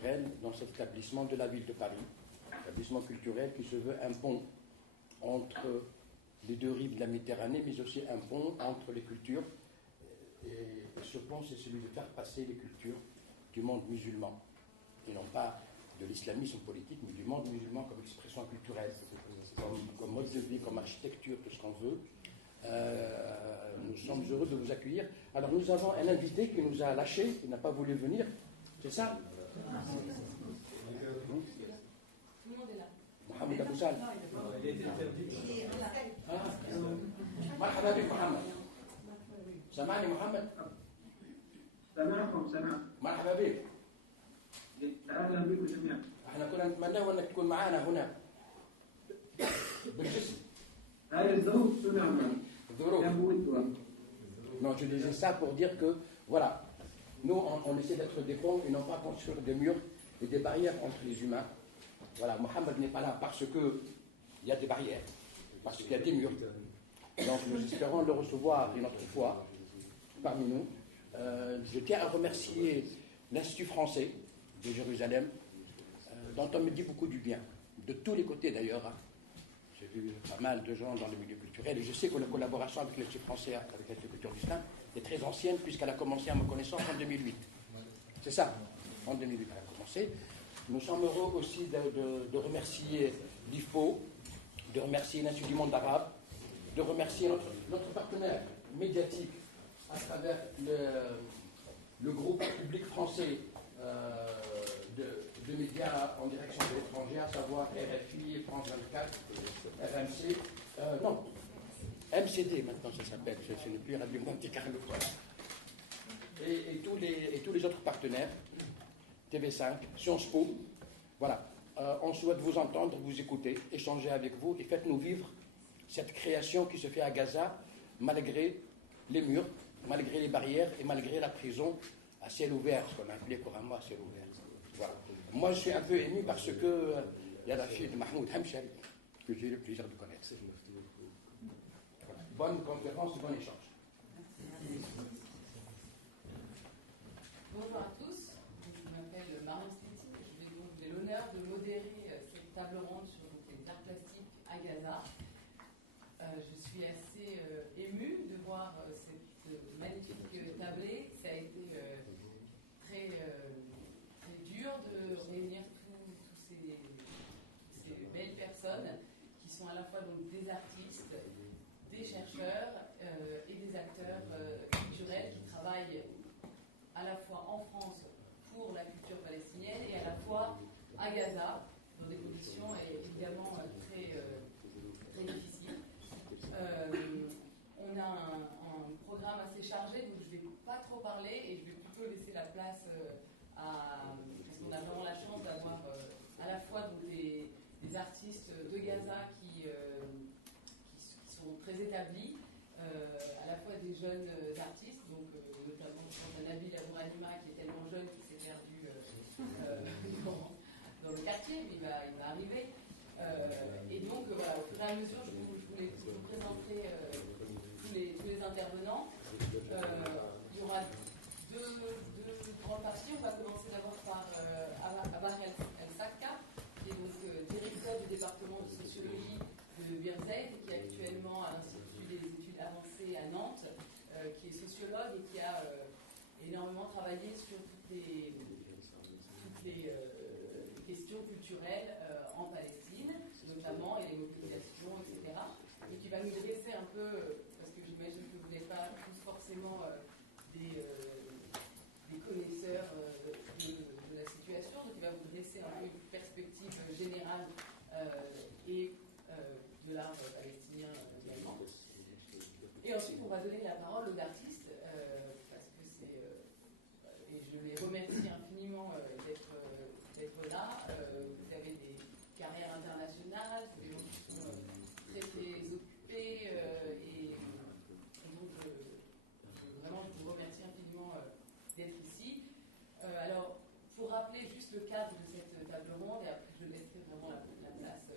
culturel dans cet établissement de la ville de Paris. Établissement culturel qui se veut un pont entre les deux rives de la Méditerranée, mais aussi un pont entre les cultures. Et ce pont, c'est celui de faire passer les cultures du monde musulman, et non pas de l'islamisme politique, mais du monde musulman comme expression culturelle, comme mode de vie, comme architecture, tout ce qu'on veut. Nous sommes heureux de vous accueillir. Alors nous avons un invité qui nous a lâché, qui n'a pas voulu venir. C'est ça? Tout le monde est là. Mohamed Abou Sal. مرحبا بك محمد. سامعني محمد؟ سامعكم. مرحبا بك. اهلا بكم جميعا. احنا كنا نتمنى انك تكون معنا هنا بالجسم. هاي الظروف شو نعمل؟ الظروف. Non, je disais ça pour dire que, voilà, nous, on essaie d'être des ponts et non pas construire des murs et des barrières entre les humains. Voilà, Mohamed n'est pas là parce qu'il y a des barrières, parce qu'il y a des murs. Donc, nous espérons le recevoir une autre fois parmi nous. Je tiens à remercier l'Institut français de Jérusalem, dont on me dit beaucoup du bien, de tous les côtés d'ailleurs. Hein. J'ai vu pas mal de gens dans le milieu culturel et je sais que la collaboration avec l'Institut français, avec l'Institut culture d'Islam, est très ancienne puisqu'elle a commencé à ma connaissance en 2008. C'est ça, en 2008 elle a commencé. Nous sommes heureux aussi de remercier l'IFO, de remercier l'Institut du monde arabe, de remercier notre partenaire médiatique à travers le groupe public français de médias en direction de l'étranger, à savoir RFI, France 24, RMC, non, MCD maintenant ça s'appelle, ce n'est plus Radio Monte Carlo, voilà. Et tous les autres partenaires, TV5, Sciences Po, voilà. On souhaite vous entendre, vous écouter, échanger avec vous et faites-nous vivre cette création qui se fait à Gaza malgré les murs, malgré les barrières et malgré la prison à ciel ouvert, ce qu'on a appelé couramment à ciel ouvert. Voilà. Moi, je suis un peu ému parce que il y a la fille de Mahmoud Hamchel que j'ai eu le plaisir de connaître. Voilà. Bonne conférence, bon échange. Bonjour à tous, je m'appelle Marion Stéti, j'ai l'honneur de modérer cette table ronde sur les arts plastiques à Gaza. Je suis assez émue de voir cette magnifique tablée. Ça a été très dur de réunir tous ces belles personnes qui sont à la fois donc des artistes, des chercheurs et des acteurs culturels qui travaillent à la fois en France pour la culture palestinienne et à la fois à Gaza, dans des conditions évidemment très difficiles. On a un programme assez chargé, donc je ne vais pas trop parler et je vais plutôt laisser la place parce qu'on a vraiment la chance d'avoir à la fois donc, des artistes de Gaza qui sont très établis, à la fois des jeunes artistes, donc notamment Nabil Abourhanima qui est tellement jeune qu'il s'est perdu dans le quartier, mais il va arriver. Et donc voilà, au fur et à mesure, je vous présenterai tous les intervenants. Il y aura deux grandes parties. On va commencer d'abord par Abar El-Sakka, qui est donc directeur du département de sociologie de Birzeit, qui est actuellement à l'Institut des études avancées à Nantes, qui est sociologue et qui a énormément travaillé sur toutes les questions culturelles en Palestine, notamment, et les mobilisations, etc. Et qui va nous dresser un peu, parce que j'imagine que vous n'êtes pas tous forcément des connaisseurs de la situation, donc il va vous dresser un peu une perspective générale et de l'art palestinien également. Et ensuite, on va donner la parole aux artistes, parce que c'est... et je les remercie infiniment d'être là. Vous avez des carrières internationales, vous avez des gens qui sont très occupés, et donc vraiment, je vous remercie infiniment d'être ici. Alors, pour rappeler juste le cadre de cette table ronde, et après je laisserai vraiment la place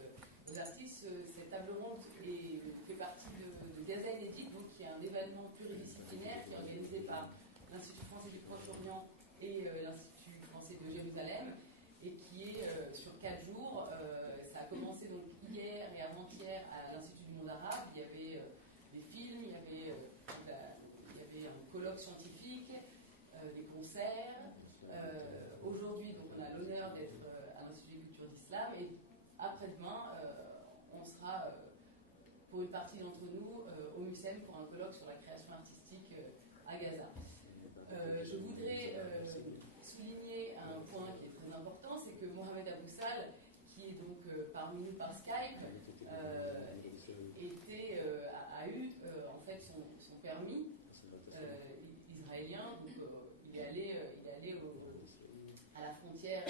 aux artistes, cette table ronde fait partie de Gaza Inédite, donc qui est un événement pluridisciplinaire qui est organisé par l'Institut français du Proche-Orient et l'Institut français de Jérusalem, commencé donc hier et avant-hier à l'Institut du monde arabe. Il y avait des films, il y avait un colloque scientifique, des concerts. Aujourd'hui, donc, on a l'honneur d'être à l'Institut des cultures d'islam et après-demain, on sera pour une partie d'entre nous au MUSEM pour un colloque sur la création artistique à Gaza. Je voudrais souligner un point qui est très important, c'est que Mohamed Aboussal, qui est donc parmi nous par Skype, a eu en fait son permis israélien. Donc, il est allé à la frontière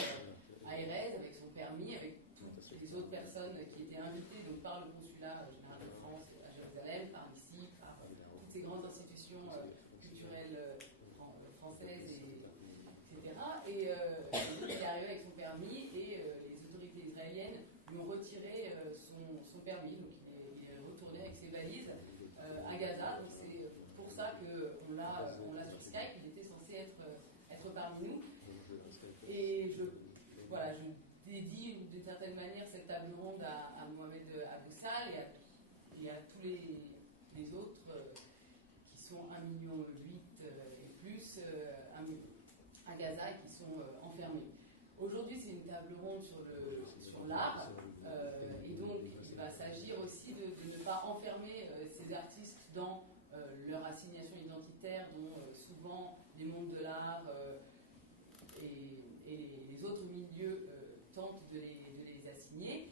à Erez avec son permis, avec toutes les autres personnes qui étaient invitées donc, par le consulat général de France à Jérusalem, par ici, par toutes ces grandes institutions culturelles françaises, etc. Et il est arrivé avec son permis et les autorités israéliennes lui ont retiré son permis. Donc il est retourné avec ses valises à Gaza. Donc c'est pour ça qu'on l'a sur Skype. Il était censé être parmi nous. Et je dédie d'une certaine manière cette table ronde à Mohamed Aboussal et à tous les autres qui sont 1,8 million et plus à Gaza et qui sont enfermés. Aujourd'hui, c'est une table ronde sur l'art, et donc il va s'agir aussi de ne pas enfermer ces artistes dans leur assignation identitaire, dont souvent les mondes de l'art et les autres milieux tentent de les assigner.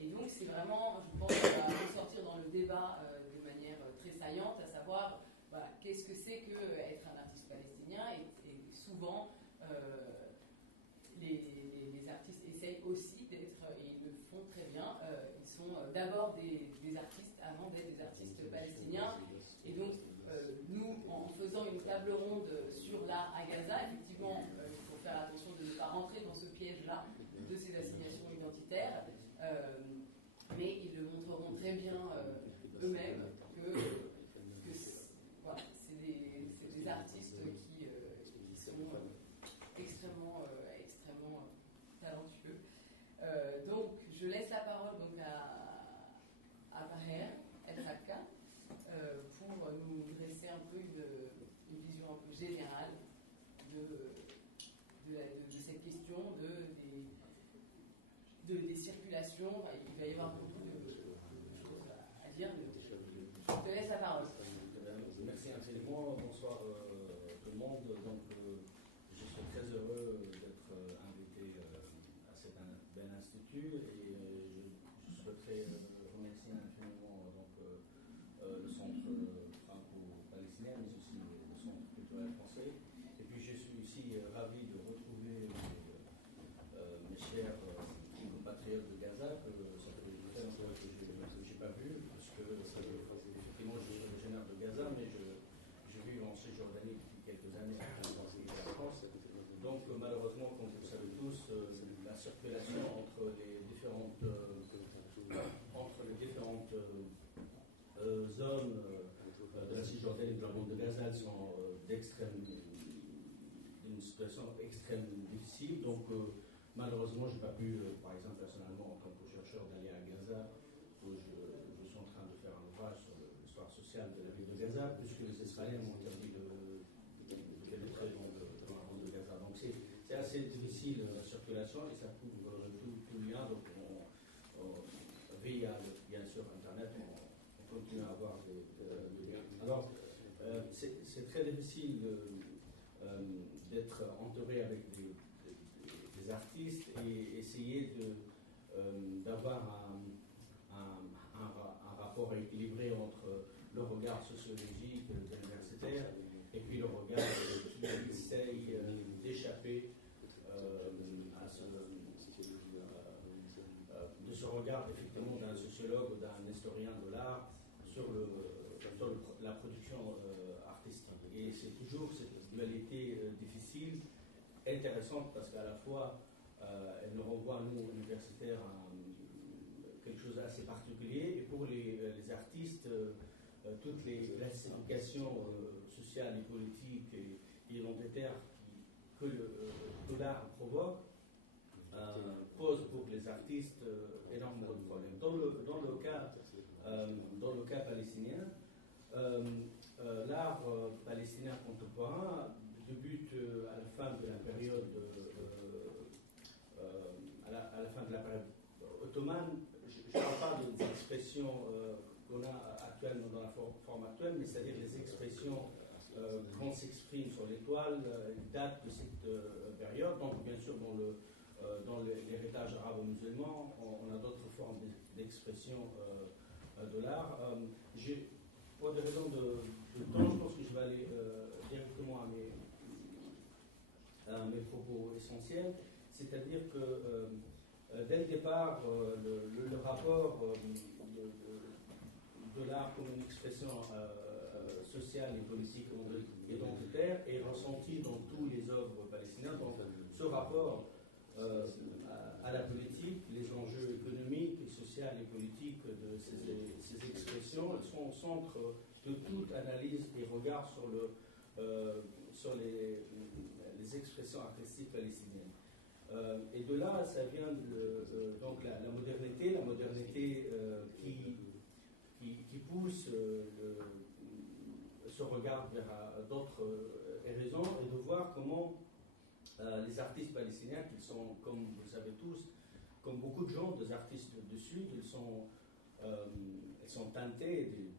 Et donc c'est vraiment, je pense, qu'on va ressortir dans le débat de manière très saillante, à savoir voilà, qu'est-ce que c'est qu'être un artiste palestinien, et souvent les artistes essayent aussi d'être, et ils le font très bien, ils sont d'abord des artistes avant d'être des artistes palestiniens. Et donc nous, en faisant une table ronde sur l'art à Gaza, effectivement, il faut faire attention de ne pas rentrer dans ce piège-là de ces assignations identitaires, mais ils le montreront très bien eux-mêmes que voilà, c'est des artistes qui sont extrêmement talentueux. Donc, je laisse la parole donc à Maher El Hakka pour nous dresser un peu une vision un peu générale de cette question des circulations. Enfin, il va y avoir beaucoup de choses à dire, mais je te laisse la parole. Merci infiniment, bonsoir tout le monde. Donc, je suis très heureux d'être invité à cet bel institut et je souhaiterais remercier infiniment donc, le centre franco-palestinien, mais aussi le centre culturel français. Et puis je suis aussi ravi de retrouver mes chers compatriotes de Gaza, que ça fait très longtemps que je n'ai pas vu, parce que effectivement je suis originaire de Gaza, mais je vis en Cisjordanie depuis quelques années dans la France. Donc malheureusement, comme vous le savez tous, la circulation entre les différentes zones de la Cisjordanie et de la bande de Gaza sont d'une situation extrêmement difficile. Donc malheureusement, je n'ai pas pu, par exemple personnellement en tant que chercheur, d'aller à Gaza, où je suis en train de faire un ouvrage sur l'histoire sociale de la ville de Gaza, puisque les Israéliens m'ont interdit de pénétrer dans la bande de Gaza. Donc c'est assez difficile la circulation et ça couvre tout le lien. Donc via bien sûr Internet, on continue à avoir des liens. Alors c'est très difficile d'être entouré avec des artistes et essayer d'avoir un rapport équilibré entre le regard sociologique de l'universitaire et puis le regard qui essaye d'échapper de ce regard effectivement d'un sociologue ou d'un historien de l'art sur la production artistique. Et c'est toujours cette dualité difficile, intéressante, parce qu'à la fois elle nous renvoie, nous, universitaires, à quelque chose d'assez particulier, et pour les artistes, toutes les classifications sociales et politiques et identitaires que l'art provoque posent pour les artistes artistes énormément de problèmes. Dans le cas palestinien, l'art palestinien contemporain débute à la fin de la période à la fin de la période ottomane. Je ne parle pas des expressions qu'on a actuellement dans la forme actuelle, mais c'est-à-dire les expressions qu'on s'exprime sur l'étoile datent de cette période. Donc, bien sûr, dans l'héritage arabo-musulman, on a d'autres formes d'expression de l'art. Pour des raisons de temps, je pense que je vais aller directement à mes propos essentiels. C'est-à-dire que dès le départ, le rapport de l'art comme une expression sociale et politique et identitaire est ressenti dans tous les œuvres palestiniennes. Donc, ce rapport à la politique, les enjeux économiques, sociaux et politiques de ces expressions, elles sont au centre de toute analyse et regard sur les expressions artistiques palestiniennes. Et de là, ça vient donc la modernité qui pousse ce regard vers d'autres raisons, et de voir comment les artistes palestiniens, qui sont, comme vous le savez tous, comme beaucoup de gens, des artistes du Sud, ils sont teintés de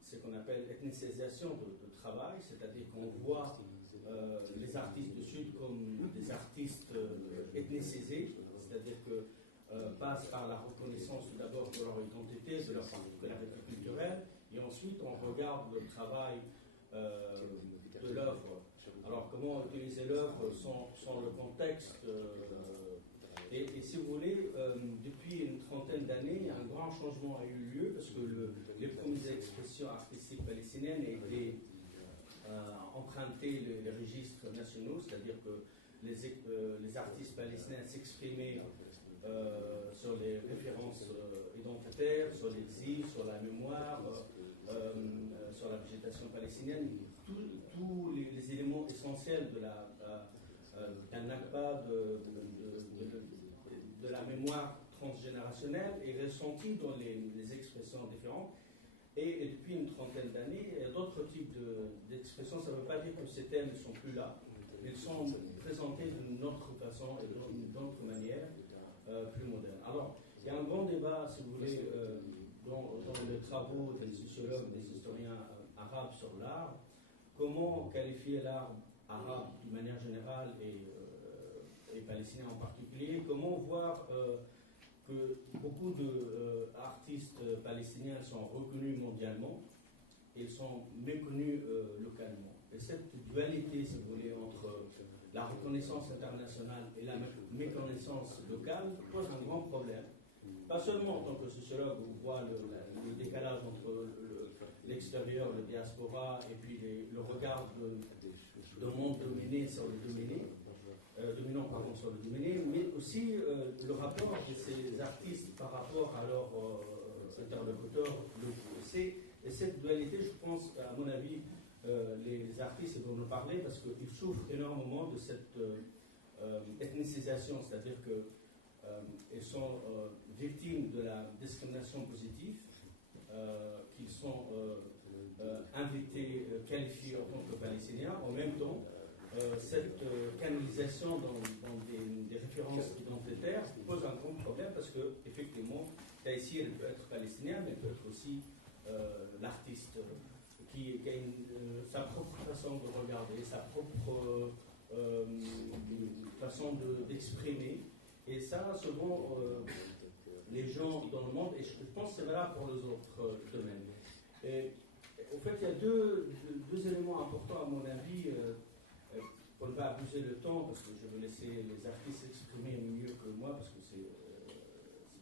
ce qu'on appelle ethnicisation de travail, c'est-à-dire qu'on voit les artistes du Sud comme des artistes ethnicisés, c'est-à-dire que passe par la reconnaissance tout d'abord de leur identité, de leur particularité culturelle, et ensuite on regarde le travail de l'œuvre. Alors comment utiliser l'œuvre sans le contexte et si vous voulez, depuis une trentaine d'années, un grand changement a eu lieu parce que les premières expressions artistiques palestiniennes étaient empruntées les registres nationaux, c'est-à-dire que les artistes palestiniens s'exprimaient sur les références identitaires, sur l'exil, sur la mémoire, sur la végétation palestinienne, tous les éléments essentiels d'un Nakba, de la mémoire transgénérationnelle est ressenti dans les expressions différentes. Et depuis une trentaine d'années, il y a d'autres types d'expressions. Ça ne veut pas dire que ces thèmes ne sont plus là. Ils sont présentés d'une autre façon et d'une autre manière, plus moderne. Alors, il y a un grand débat, si vous voulez, dans les travaux des sociologues, des historiens arabes sur l'art. Comment qualifier l'art arabe d'une manière générale et palestinien en particulier? Comment voir que beaucoup d'artistes palestiniens sont reconnus mondialement et sont méconnus localement? Et cette dualité, si vous voulez, entre la reconnaissance internationale et la méconnaissance locale pose un grand problème. Pas seulement en tant que sociologue, on voit le décalage entre l'extérieur, le diaspora, et puis le regard de monde dominé sur le dominé, dominant pardon, sur le dominé, mais aussi le rapport de ces artistes par rapport à leurs interlocuteurs locaux. Et cette dualité, je pense, à mon avis, les artistes dont on parlait, parce qu'ils souffrent énormément de cette ethnicisation, c'est-à-dire qu'ils sont victimes de la discrimination positive, qu'ils sont invités, qualifiés en tant que Palestiniens. En même temps, cette canalisation dans des références identitaires pose un grand problème parce que, effectivement, Taïsir peut être palestinien, mais peut être aussi l'artiste qui a sa propre façon de regarder, sa propre façon d'exprimer. Et ça, selon les gens dans le monde, et je pense que c'est valable pour les autres domaines. Et, au fait, il y a deux éléments importants, à mon avis, pour ne pas abuser le temps, parce que je veux laisser les artistes s'exprimer mieux que moi, parce que c'est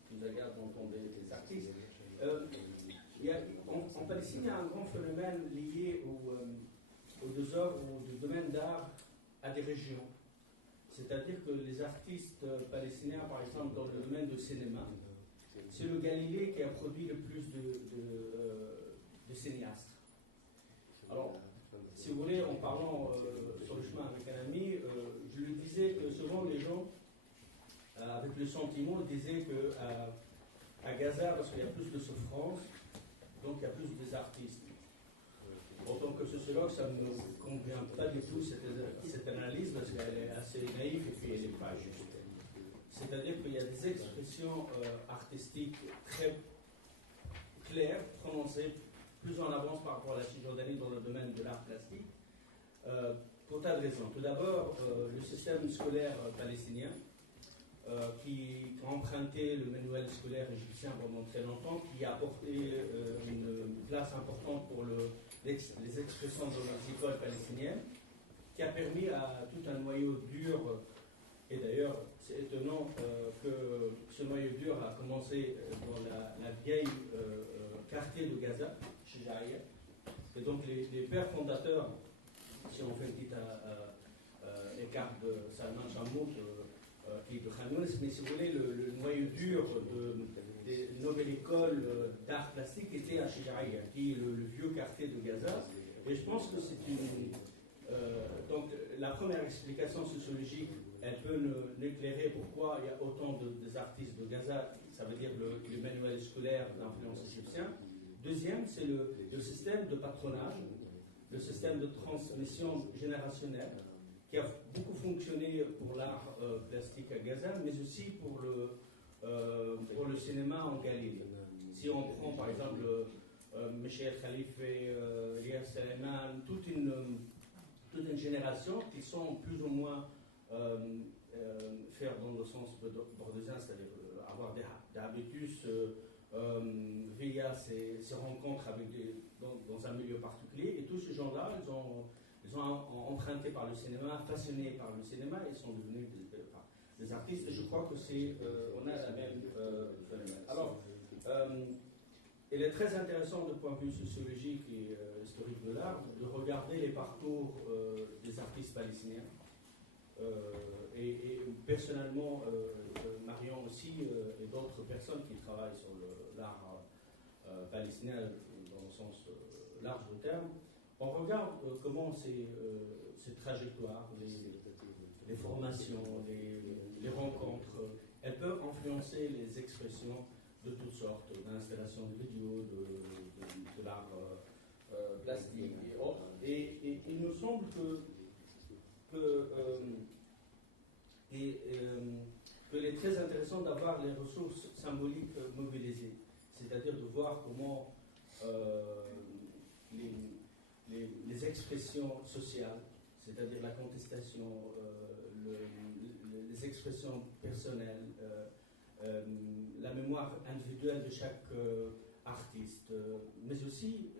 plus agréable d'entendre les artistes. En Palestine, il y a un grand phénomène lié aux deux œuvres, aux domaines d'art à des régions. C'est-à-dire que les artistes palestiniens, par exemple, dans le domaine du cinéma, c'est le Galilée qui a produit le plus de cinéastes. Alors, si vous voulez, en parlant sur le chemin avec un ami, je lui disais que souvent les gens avec le sentiment, il disait qu'à Gaza, parce qu'il y a plus de souffrance, donc il y a plus des artistes. En tant que sociologue, ça ne me convient pas du tout cette analyse, parce qu'elle est assez naïve et puis elle n'est pas juste. C'est-à-dire qu'il y a des expressions artistiques très claires, prononcées, plus en avance par rapport à la Cisjordanie dans le domaine de l'art plastique, pour tas de raisons. Tout d'abord, le système scolaire palestinien, qui a emprunté le manuel scolaire égyptien pendant très longtemps, qui a apporté une place importante pour les expressions dans les écoles palestiniennes, qui a permis à tout un noyau dur, et d'ailleurs c'est étonnant que ce noyau dur a commencé dans la vieille quartier de Gaza, chez Jaïa, et donc les pères fondateurs, si on fait une petite écart de Salman Chamoud, qui est de Khanounis, mais si vous voulez, le noyau dur des nouvelles écoles d'art plastique était à Shijaïa, qui est le vieux quartier de Gaza. Et je pense que c'est une. Donc, la première explication sociologique, elle peut nous éclairer pourquoi il y a autant des artistes de Gaza, ça veut dire le manuel scolaire d'influence égyptien. Deuxième, c'est le système de patronage, le système de transmission générationnelle, qui a beaucoup fonctionné pour l'art plastique à Gaza, mais aussi pour le cinéma en Galilée. Si on prend par exemple Michel Khalife, Elias Salman, toute une génération qui sont plus ou moins faire dans le sens bordésien, c'est-à-dire avoir des habitus via ces rencontres dans un milieu particulier, et tous ces gens-là, ils ont emprunté par le cinéma, façonnés par le cinéma, et sont devenus des artistes. Et je crois que on a la même phénomène. Alors, il est très intéressant de point de vue sociologique et historique de l'art de regarder les parcours des artistes palestiniens. Et personnellement, Marion aussi, et d'autres personnes qui travaillent sur l'art palestinien dans le sens large du terme, on regarde comment ces trajectoires, les formations, les rencontres, elles peuvent influencer les expressions de toutes sortes, d'installations de vidéos, de l'art plastique et autres. Et il nous semble qu'il est très intéressant d'avoir les ressources symboliques mobilisées, c'est-à-dire de voir comment les expressions sociales, c'est-à-dire la contestation, les expressions personnelles, la mémoire individuelle de chaque artiste, mais aussi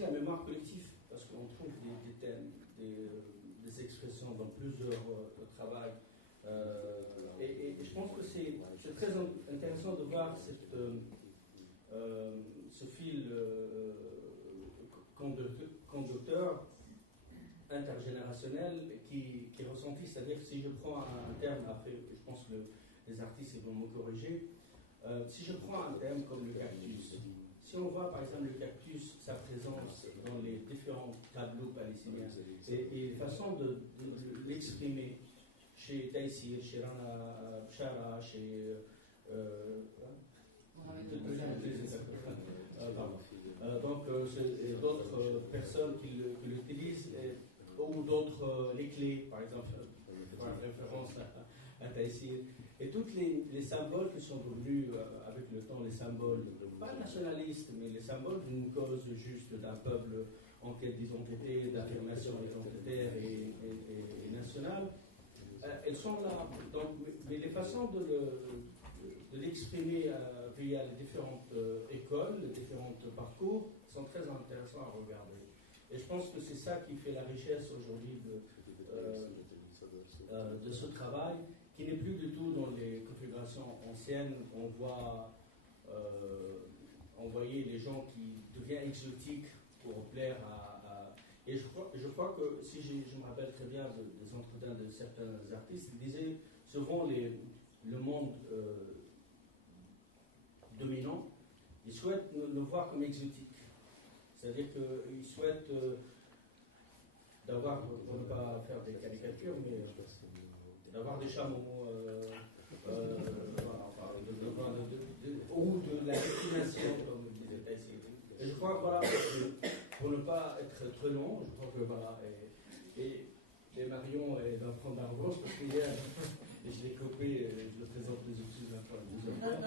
la mémoire collective, parce qu'on trouve des thèmes, des expressions dans plusieurs travaux. Et je pense que c'est très intéressant de voir ce fil conducteur intergénérationnel qui est ressenti. C'est-à-dire que si je prends un terme, après je pense que les artistes vont me corriger, si je prends un thème comme le cactus, si on voit par exemple le cactus, sa présence dans les différents tableaux palestiniens et la façon de l'exprimer chez Taïsir, chez Rana Bchara, chez d'autres personnes qui l'utilisent, ou d'autres, les clés, par exemple, pour une référence à Taïsir, et tous les symboles qui sont devenus avec le temps les symboles, pas nationalistes, mais les symboles d'une cause juste d'un peuple en quête d'identité, d'affirmation identitaire et nationale, elles sont là. Donc, mais les façons de l'exprimer via les différentes écoles, les différents parcours, sont très intéressants à regarder. Et je pense que c'est ça qui fait la richesse aujourd'hui de ce travail, qui n'est plus du tout dans les configurations anciennes. On voit envoyer les gens qui deviennent exotiques pour plaire à... Et je crois que, si je me rappelle très bien des entretiens de certains artistes, ils disaient souvent le monde dominant, ils souhaitent nous voir comme exotiques. C'est-à-dire qu'ils souhaitent d'avoir, pour ne pas faire des caricatures, mais d'avoir des chameaux, ou de la destination, comme disait Taïsi. Et je crois que voilà, pour ne pas être trop long, je crois que voilà, et Marion est d'en prendre la revanche parce qu'hier, et je l'ai copié, je le présente les outils d'un fois, plusieurs fois.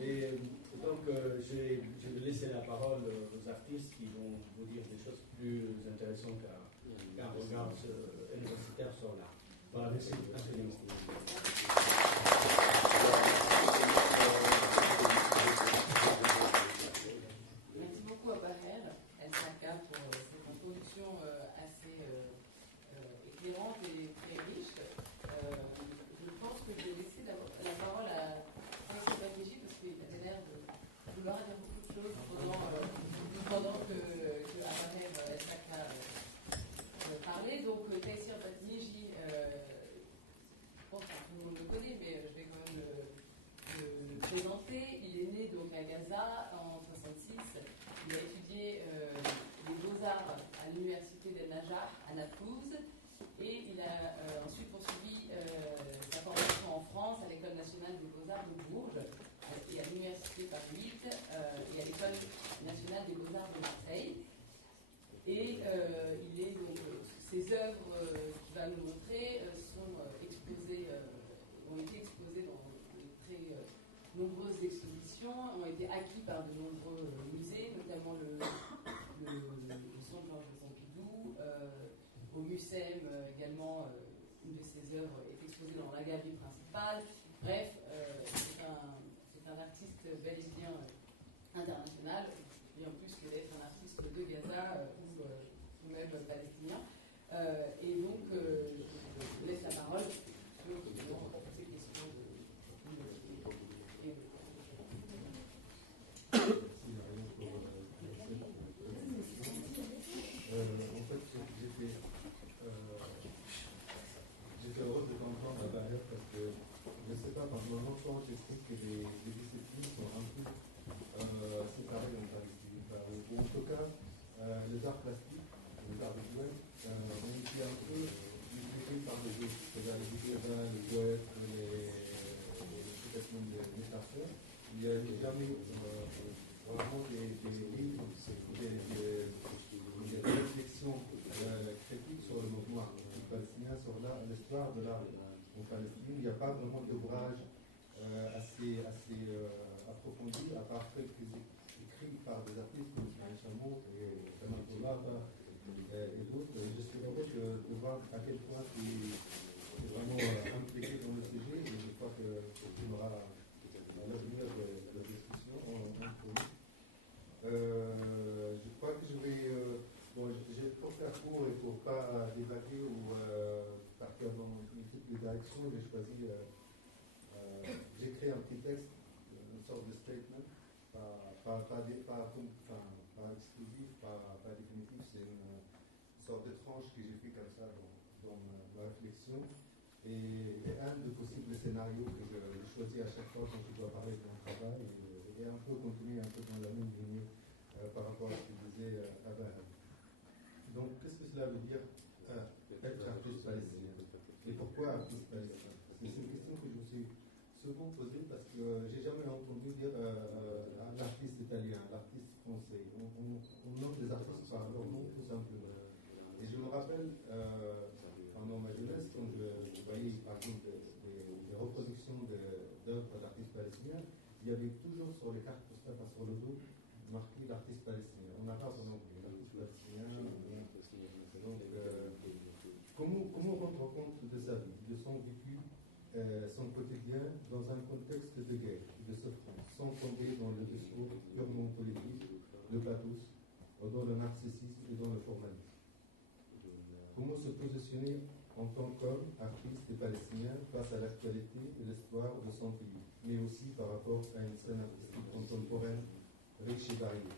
Et donc, je vais laisser la parole aux artistes qui vont vous dire des choses plus intéressantes qu'un regard universitaire sur l'art. Voilà, merci infiniment. Merci beaucoup à Baher El-Saka pour cette introduction assez éclairante et très riche. Je pense que je vais laisser la parole à Alexandre Bakiechi parce qu'il avait l'air de vouloir dire beaucoup de choses pendant que Baher El-Saka parlait. Donc, Taïsir Bakiechi, je pense que tout le monde le connaît, mais je vais quand même le présenter. Il est né donc à Gaza en 1966. Il a étudié les beaux-arts à l'université d'El-Najah à Naplouse et il a ensuite poursuivi sa formation en France à l'École nationale des beaux-arts de Bourges et à l'université Paris 8 et à l'École nationale des beaux-arts de Marseille. Et il est donc ses œuvres qu'il va nous montrer ont été exposées dans de très nombreuses expositions, ont été acquis par de nombreux musées, notamment le Centre Georges Pompidou, au MUSEM également, une de ses œuvres est exposée dans la galerie principale. Bref, c'est un artiste bel et bien international, et en plus il est un artiste de Gaza ou même palestinien. Et donc, je laisse la parole sur ces questions En fait, j'étais heureux de t'entendre à Baher parce que je ne sais pas, par moment, quand j'explique que les disciplines sont un peu séparées en Palestine, ou en tout cas, les arts plastiques, les arts visuels, ont été un peu multipliés par les autres, c'est-à-dire les écrivains, les poètes, peut-être même les métaphores. Il n'y a jamais vraiment des livres, des réflexions critiques sur le mouvement palestinien, sur l'histoire de l'art en Palestine. Il n'y a pas vraiment d'ouvrage assez approfondi, à part quelques écrits par des artistes comme Ismaël Chamour et Kamal Toulaba et d'autres. Je suis heureux de voir à quel point tu es vraiment impliqué dans le sujet, et je crois que tu auras à l'avenir de discussion entre nous. Je crois que je vais... pour faire court et pour ne pas divaguer ou partir dans multiples directions, j'ai choisi... j'ai créé un petit texte, une sorte de statement, pas exclusif, pas définitif, c'est une sorte de tranche que j'ai fait comme ça dans ma réflexion. Et un des possibles scénarios que je choisis à chaque fois quand je dois parler de mon travail, et un peu continuer un peu dans la même lignée par rapport à ce que disait Abel. Donc, qu'est-ce que cela veut dire être artiste palestinien? Et pourquoi artiste palestinien? C'est une question que je me suis souvent posée parce que j'ai jamais entendu dire l'artiste italien, l'artiste français. On nomme les artistes par leur nom tout simplement. Et je me rappelle, pendant ma jeunesse, quand je voyais par exemple des reproductions d'œuvres d'artistes palestiniens, il y avait toujours sur les cartes postales, sur le dos, marqué l'artiste palestinien. On n'a pas en anglais, l'artiste palestinien. Donc, comment rendre compte de sa vie, de son vécu, son quotidien, dans un contexte de guerre, de souffrance, sans tomber dans le discours purement politique, le pathos, dans le narcissisme et dans le formalisme? Comment se positionner en tant qu'homme, artiste et palestinien face à l'actualité et l'histoire de son pays, mais aussi par rapport à une scène artistique contemporaine riche et variée?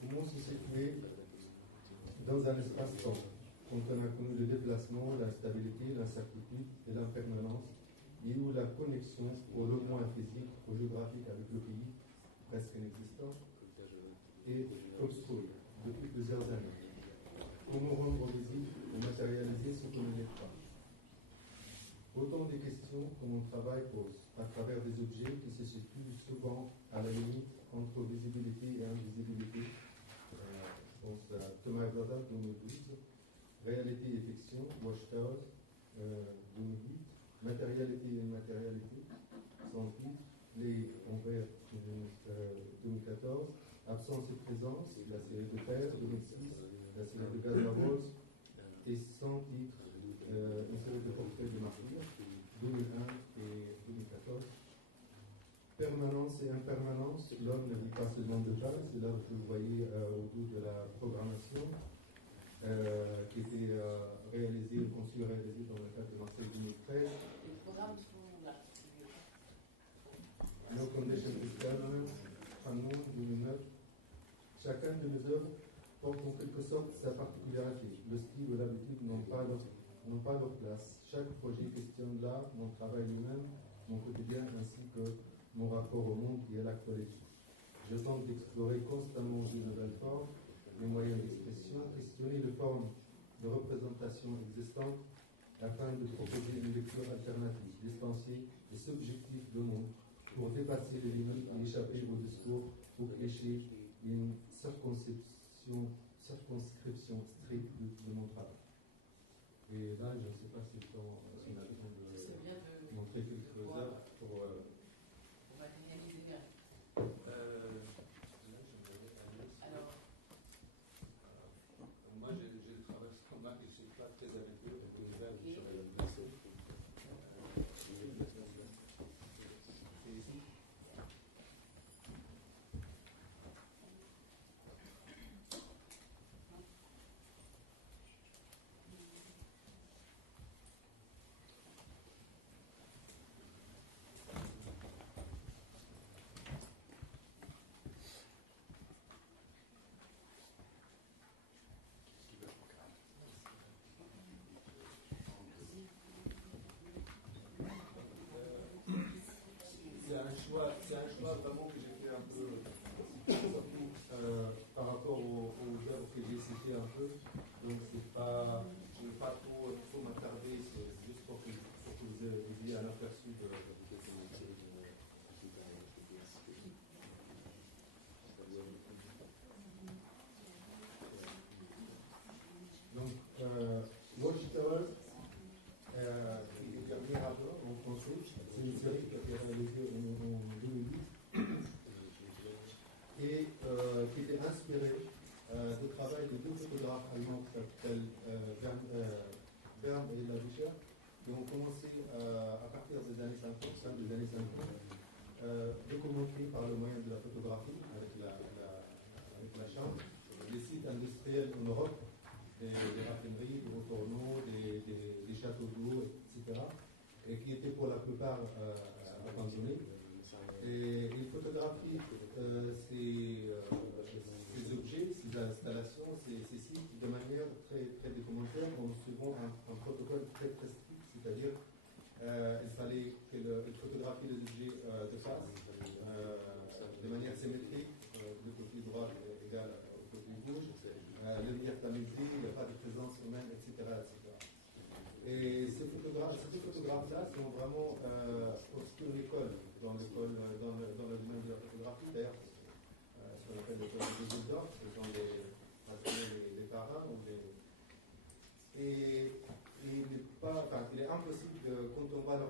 Comment se situer dans un espace-temps, quand on a connu le déplacement, l'instabilité, l'incertitude et l'impermanence, et où la connexion, pour le moins physique ou géographique avec le pays, presque inexistant, est obstruée depuis plusieurs années? Comment rendre visible ou matérialiser ce qu'on ne n'est pas? Autant des questions que mon travail pose, à travers des objets qui se situent souvent à la limite entre visibilité et invisibilité. Je pense à Thomas Brother 2012, Réalité et fiction, Watchtower 2008, Matérialité et immatérialité, sans titre, Les Envers 2014, Absence et présence, la série de Père 2006, la série de Gaza Rose, et sans titre, une série de portraits de martyrs 2001 et 2014. Permanence et impermanence, l'homme ne vit pas seulement de pages, c'est là que vous voyez au bout de la programmation qui était réalisée, conçue et réalisée dans le cadre de Marseille 2013. Les programmes sont là. No Condition is Permanent, Hanoun 2009. Chacun de mes œuvres porte en quelque sorte sa particularité. Le style ou l'habitude n'ont pas leur place. Chaque projet questionne là mon travail lui-même, mon quotidien ainsi que mon rapport au monde et à l'actualité. Je tente d'explorer constamment de nouvelles formes, les moyens d'expression, questionner les formes de représentation existantes afin de proposer une lecture alternative, distanciée et subjective du monde pour dépasser les limites et échapper au discours, aux clichés et une circonscription stricte de mon travail. Et là, je ne sais pas si on a besoin de montrer quelques œuvres pour matérialiser. Alors, moi, j'ai des travaux sur moi que je ne suis pas très habitué avec les œuvres sur les vaisseaux. C'est ici. C'est un choix vraiment que j'ai fait un peu, surtout par rapport aux œuvres que j'ai citées un peu. Donc je ne vais pas trop m'attarder, c'est juste pour que vous ayez un aperçu de donc, Watchtower, qui est le dernier rapport en français, c'est une série qui a été réalisée en 2008 et qui était inspirée du travail de deux photographes allemands qui s'appellent Bern et Lavischer, qui ont commencé à partir des années 50, fin des années 50, documenter par le moyen de la photographie avec la chambre les sites industriels en Europe, des raffineries, des retourneaux, des châteaux d'eau, etc., et qui étaient pour la plupart abandonnés. Et il photographie ces objets, ces installations, ces sites de manière très, très documentaire en suivant un protocole très très strict, c'est-à-dire il fallait qu'il photographie les objets de face, de manière symétrique, le côté droit égal au côté gauche, lumière tamisée, il n'y a pas de présence humaine, etc. Et ces photographes-là sont vraiment obscurs l'école, dans le domaine de la photographie, d'ailleurs, ce qu'on appelle l'école de Düsseldorf, ce sont les parrains. Et il est impossible, quand on voit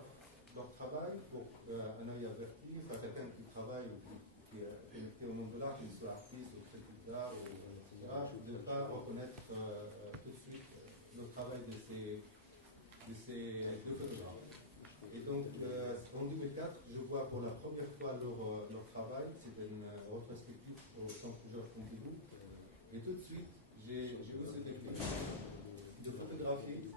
leur travail, pour un œil averti, quelqu'un qui travaille ou qui est connecté au monde de l'art, qu'il soit artiste ou critique d'art, etc., de ne pas reconnaître tout de suite le travail de ces deux photographes. Et donc, en 2004, je vois pour la première fois leur travail. C'était une rétrospective au Centre Georges Pompidou. Et tout de suite, j'ai eu ce déclic de photographier.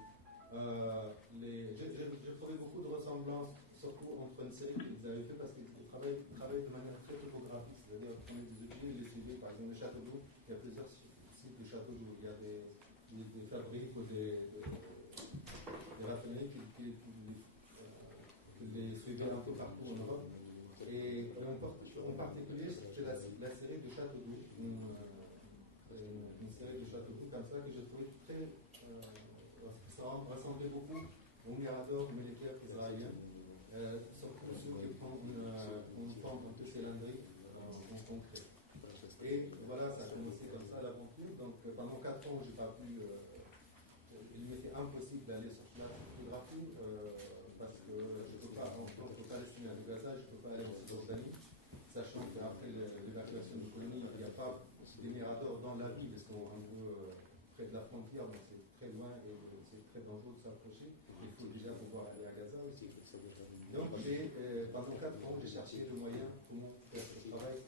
J'ai trouvé beaucoup de ressemblances, surtout entre une série qu'ils avaient fait, parce qu'ils travaillent de manière très photographique. C'est-à-dire, on met des objets, les suivez, par exemple, le château d'eau. Il y a plusieurs sites de château d'eau. Il y a des fabriques ou des raffineries qui les suivaient un peu partout en Europe. Et en particulier, c'est la série de château d'eau. Une série de châteaux d'eau comme ça que j'ai trouvé très. Ça ressemblait beaucoup au mirador militaire israélien, surtout ceux qui prennent une forme un peu cylindrique en concret. Et voilà, ça a commencé comme ça l'aventure. Donc pendant 4 ans, j'ai pas pu. Il m'était impossible d'aller sur la photographie parce que je ne peux pas, en tant que Palestinien de Gaza, je ne peux pas aller en Cisjordanie, sachant qu'après l'évacuation de colonie, il n'y a pas des miradors dans la ville, ils sont un peu près de la frontière, donc c'est très loin et c'est très dangereux de s'approcher. Il faut déjà pouvoir aller à Gaza aussi. Donc pendant 4 ans, j'ai cherché le moyen comment faire ce travail,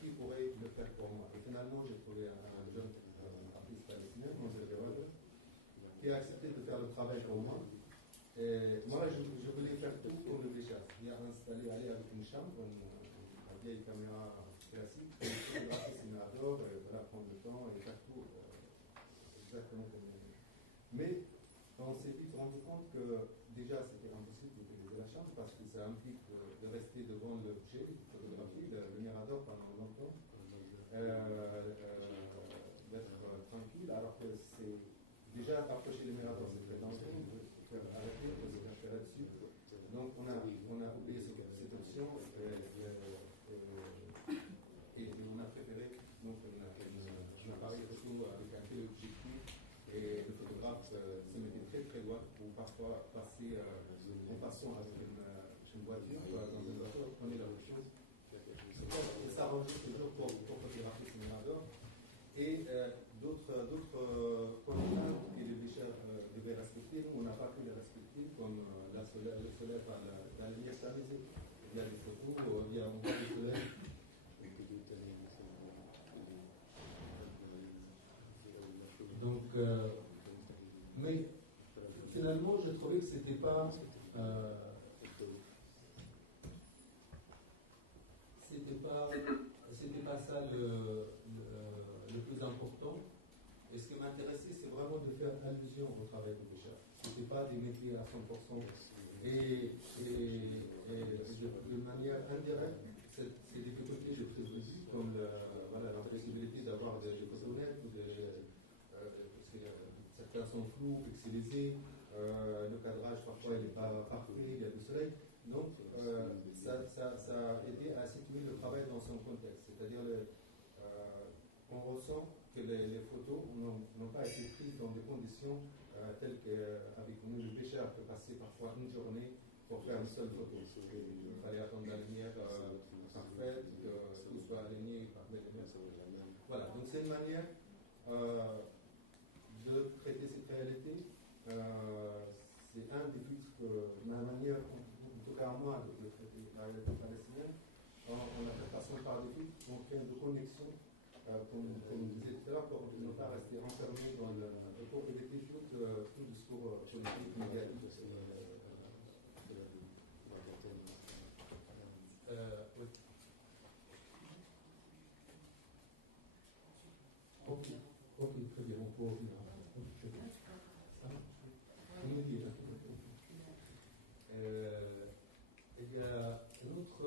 qui pourrait le faire pour moi. Et finalement, j'ai trouvé un jeune artiste palestinien, Monsel Jawad, qui a accepté de faire le travail pour moi. Et moi, je voulais faire tout pour le Béchar. Il a installé, aller avec une chambre, une vieille caméra classique, photographier ses miradors, voilà, prendre le temps et faire tout exactement comme il veut. Mais on s'est vite rendu compte que déjà c'était impossible d'utiliser la chambre parce que ça implique de rester devant l'objet, photographier le mirador pendant longtemps, d'être tranquille, alors que c'est déjà approcher le mirador, c'est très dangereux, il faut faire arrêter, il faut se faire là-dessus. Donc on a oublié cette option et on a préféré donc un appareil photo avec un téléobjectif et le photographe se mettait très très loin ou parfois passer en passant avec une voiture, dans une voiture, prenez la voiture. Il s'arrangeait toujours pour photographier ce mirador. Et d'autres contraintes que les Béchar devaient respecter, nous on n'a pas pu les respecter, comme le soleil dans la lumière tamisée. Il y a des photos, on voit le soleil. Donc, mais finalement, je trouvais que c'était pas ça le plus important. Et ce qui m'intéressait, c'est vraiment de faire allusion au travail de Béchar. Ce n'était pas des métiers à 100%. Et de manière indirecte, ces difficultés de prise de vue, comme la possibilité d'avoir des photos nettes, certains sont flous, pixelisés, le cadrage parfois il n'est pas parfait, il y a du soleil. Donc ça a aidé à situer le travail dans son contexte. C'est-à-dire on ressent que les photos n'ont pas été prises dans des conditions telles qu'avec nous le Béchar peut passer parfois une journée pour faire une seule photo. Il fallait attendre la lumière parfaite, que tout soit aligné par les lumières. Voilà, donc c'est une manière de traiter cette réalité. C'est un des filtres que ma manière, en tout cas moi, de traiter la réalité palestinienne, on a fait passer par des filtres, on fait de connexion, comme je disais tout à l'heure, pour ne pas rester enfermé dans pour éviter tout discours politique négatif. Oui. Ok, très bien, on peut revenir. Il y a une autre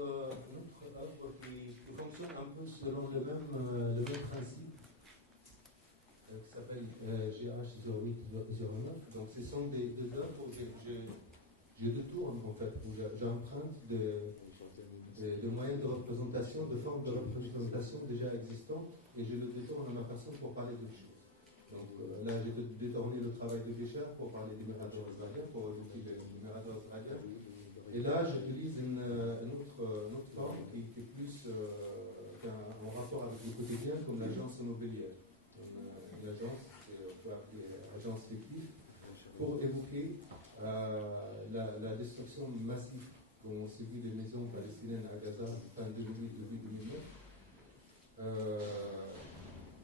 œuvre qui fonctionne un peu selon le même principe, qui s'appelle GH0809. Donc ce sont des œuvres où j'ai deux tours en fait, où j'emprunte des moyens de représentation, de formes de représentation déjà existantes, et je le détourne à ma façon pour parler de choses. Donc là, j'ai détourné le travail de Béchar pour parler des miradors israéliens, pour évoquer les miradors israéliens. Et là, j'utilise une autre forme qui est plus en rapport avec le quotidien, comme l'agence immobilière. Une agence, on peut appeler agence fictive, pour évoquer la destruction massive qu'ont subi les maisons palestiniennes à Gaza fin 2008, début 2009.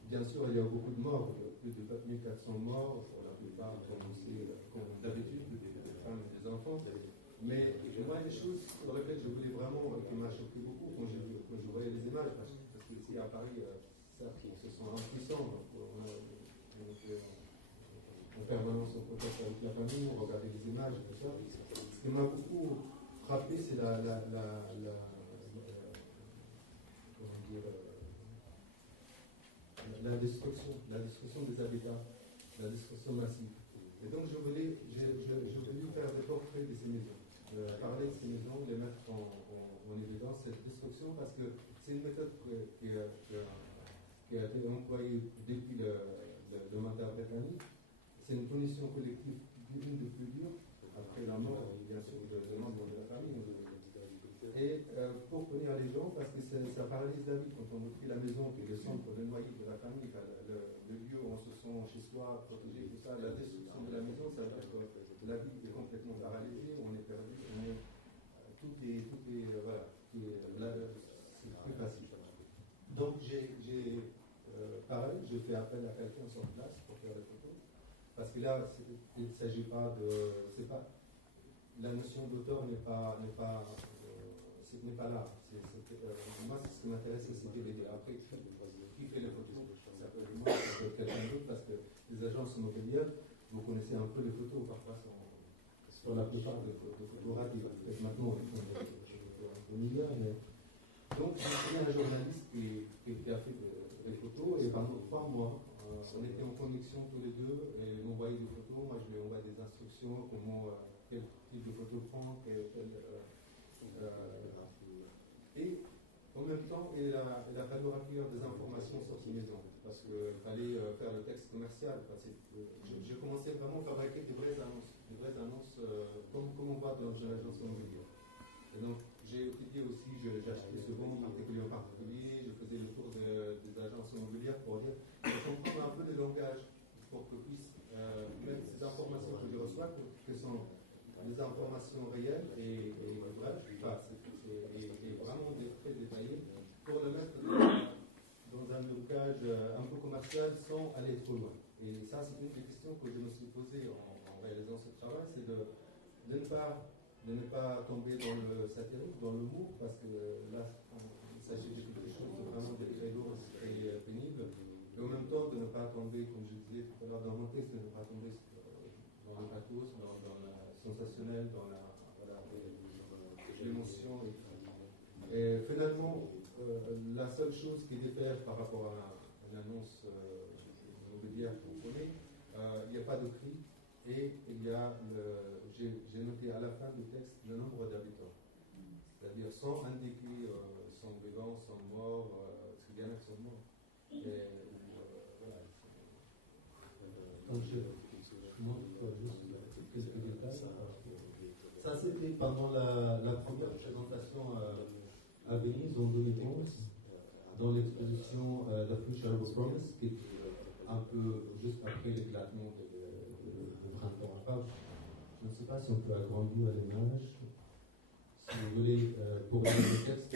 Bien sûr, il y a beaucoup de morts, plus de 4400 morts, pour la plupart, comme d'habitude, des femmes et des enfants. Mais moi, des choses sur lesquelles je voulais vraiment, qui m'a choqué beaucoup quand je voyais les images, parce que ici à Paris, certes, on se sent impuissant, donc en permanence en contact avec la famille, on regardait les images et tout ça. Ce qui m'a beaucoup frappé, c'est la destruction des habitats, la destruction massive. Et donc je voulais faire des portraits de ces maisons, parler de ces maisons, les mettre en évidence, cette destruction, parce que c'est une méthode qui a été employée depuis le mandat britannique. C'est une punition collective d'une des plus dures, après la mort, bien sûr, de membres de la famille. Et pour punir les gens, parce que ça paralyse la vie. Quand on détruit la maison, qui est le centre, le noyau de la famille, le lieu où on se sent chez soi, protégé, tout ça, la destruction de la maison, ça veut dire que la vie est complètement paralysée, on est perdu, tout est voilà, c'est plus facile. Donc pareil, je fais appel à quelqu'un sur place pour faire des photos, parce que là, il ne s'agit pas la notion d'auteur n'est pas là. Moi, ce qui m'intéressait, c'était l'idée. Après, qui fait les photos? Ça peut être moi, ça peut être quelqu'un d'autre, parce que les agences immobilières, vous connaissez un peu les photos, parfois sur la plupart des photos ratés. Peut-être maintenant, on est un peu milliard, mais... Donc, j'ai trouvé un journaliste qui a fait des photos, et pendant 3 mois, on était en connexion tous les deux, et il m'envoyait des photos, moi je lui envoyais des instructions, quel type de photo prendre, et en même temps, il a fallu recueillir des informations sur ces maisons, parce qu'il fallait faire le texte commercial. J'ai commencé vraiment à fabriquer des vraies annonces comme on voit dans une agence immobilière. Et donc, j'ai étudié aussi, j'achetais souvent particulier en particulier, je faisais le tour des agences immobilières pour comprendre un peu le langage, pour que puisse mettre ces informations que je reçois, que sont des informations réelles et vraies, et vraiment très détaillées, pour le mettre dans un langage un peu commercial sans aller trop loin. Et ça, c'est une des questions que je me suis posée en réalisant ce travail, c'est de ne pas tomber dans le satirique, dans l'humour, parce que là, il s'agit de quelque chose de vraiment très lourd et pénible, et en même temps de ne pas tomber, comme je disais tout à l'heure dans mon texte, de ne pas tomber dans le pathos, dans la sensationnel, dans l'émotion. Et finalement, la seule chose qui diffère par rapport à une annonce immobilière qu'on connaît, il n'y a pas de cri, et j'ai noté à la fin du texte le nombre d'habitants. C'est-à-dire sans indiquer sont vivants, sont morts, parce qu'il y en a qui sont morts. Et voilà. Donc je montre juste quelques détails. Ça, c'était pendant la première présentation à Venise en 2011, dans l'exposition The Future of Promise, qui est un peu juste après l'éclatement de printemps arabe. Je ne sais pas si on peut agrandir l'image. Si vous voulez, pour lire le texte.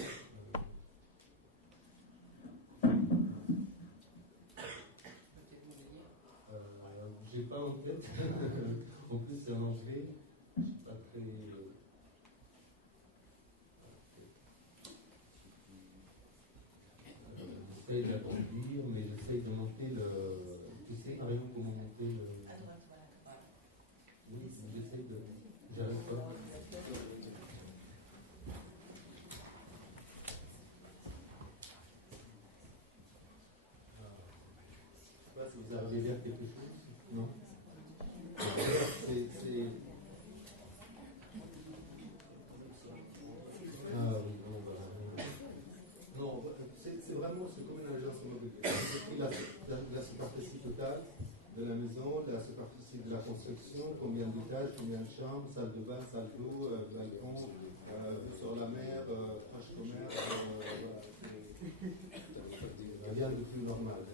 J'ai pas en tête. En plus, c'est en anglais. Je ne suis pas très. J'essaie d'agrandir, mais j'essaie de monter le. Tu sais, par exemple, comment monter le. Oui, j'essaie de. J'arrive pas. Je ne sais pas si vous arrivez à lire quelque chose. Non. C'est vraiment comme une agence immobilière. J'ai pris la superficie totale de la maison, la superficie de la construction, combien d'étages, combien de chambres, salle de bain, salle d'eau, balcon, vue sur la mer, plage commerce, rien de plus normal.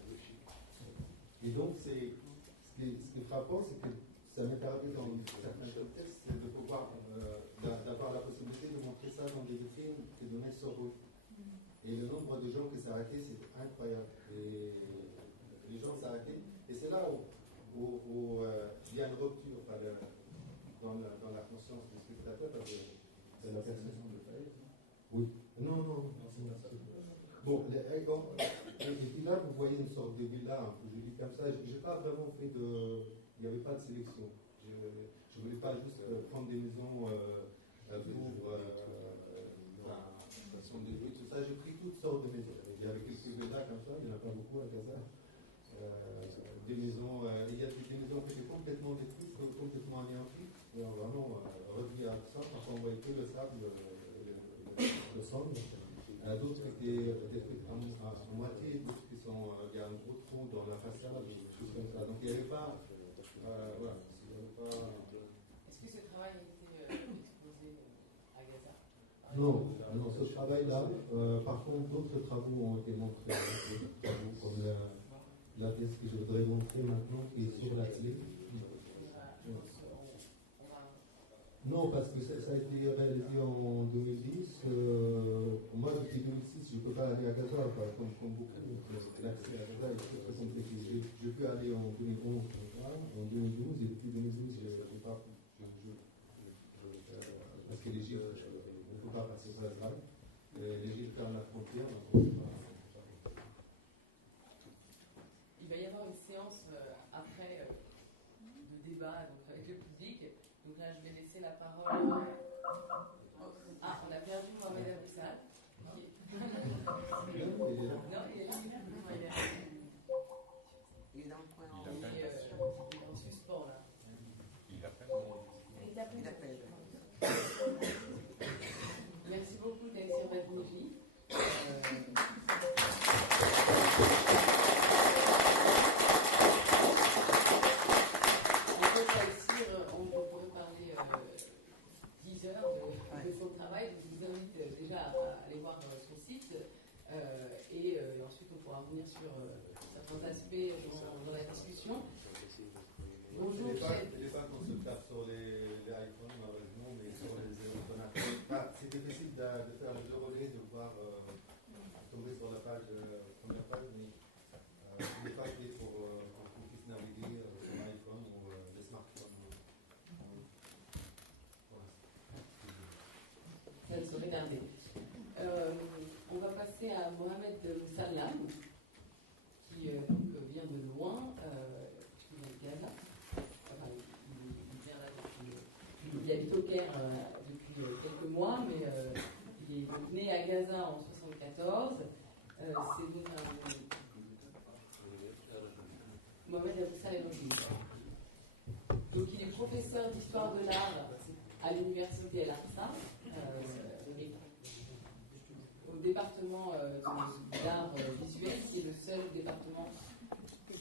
Et donc, ce qui est frappant, c'est que ça m'est arrivé dans certains contextes, c'est de pouvoir, d'avoir la possibilité de montrer ça dans des vitrines et de mettre sur route. Et le nombre de gens qui s'arrêtaient, c'était incroyable. Et les gens s'arrêtaient. Et c'est là où il y a une rupture dans la conscience du spectateur, parce que c'est la perception de taille. Oui. Non, c'est pas ça. Bon, et puis là, vous voyez une sorte de villa, un peu jolie comme ça. Je n'ai pas vraiment fait de. Il n'y avait pas de sélection. Je ne voulais pas juste prendre des maisons pour façon de vie, tout ça. J'ai pris toutes sortes de maisons. Il y avait quelques villas comme ça, il n'y en a pas beaucoup à Casa. des maisons, il y a des maisons qui étaient complètement détruites, complètement anéanties. Vraiment, revenus à ça, parfois on voyait que le sable, le sol. D'autres étaient détruites à moitié, d'autres qui sont, il y a un gros trou dans la façade, des choses comme ça. Donc il n'y avait pas. Voilà, il n'y avait pas. Est-ce que ce travail a été exposé à Gaza? Non, non, ce travail-là, par contre, d'autres travaux ont été montrés, comme la pièce que je voudrais montrer maintenant, qui est sur la clé. Non, parce que ça a été réalisé en 2010. Moi, depuis 2006, je ne peux pas aller à Gaza, comme beaucoup. L'accès à Gaza est très, très compliqué. J'ai pu aller en 2011, en 2012, et depuis 2012, je n'ai pas pu. Parce que l'Égypte, on ne peut pas passer par Israël. L'Égypte ferme la frontière, donc on ne peut pas. Il va y avoir une séance après de débat donc, avec le public. Donc là, je vais laisser la parole. Ah, on a perdu Mohamed Aboussal. Non, il est là. Il est dans le coin. Il est en suspens là. Il appelle. Merci beaucoup, Taïsir Badmouji. On pourrait parler 10 heures de son travail, donc je vous invite déjà à aller voir son site et ensuite on pourra revenir sur certains aspects dans la discussion. Bonjour. Il n'est pas consultable sur les iPhones, malheureusement, mais sur les ordinateurs. C'est difficile de faire le relais, de voir tomber sur la première page, mais il n'est pas fait pour qu'on puisse naviguer sur l'iPhone ou les smartphones. Ça ne saurait tarder. On va passer à Mohamed Moussalam, qui vient de loin, qui vient de Gaza. Enfin, il vient là depuis. Il habite au Caire depuis quelques mois, mais il est donc né à Gaza en 1974. C'est donc un. Mohamed Aboussal. Donc il est professeur d'histoire de l'art à l'université El Aqsa, au département d'art visuel, qui est le seul département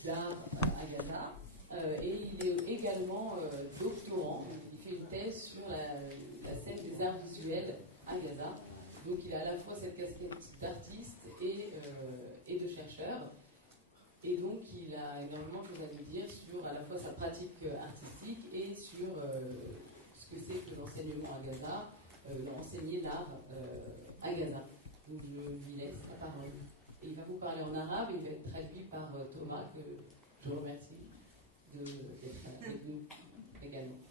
d'art à Gaza. Et il est également doctorant. Il fait une thèse sur la scène des arts visuels à Gaza. Donc il a à la fois cette casquette d'artiste et de chercheur. Et donc il a énormément de choses à nous dire sur à la fois sa pratique artistique et sur ce que c'est que l'enseignement à Gaza, enseigner l'art à Gaza. Donc je lui laisse la parole. Et il va vous parler en arabe, il va être traduit par Thomas, que je remercie d'être avec nous également.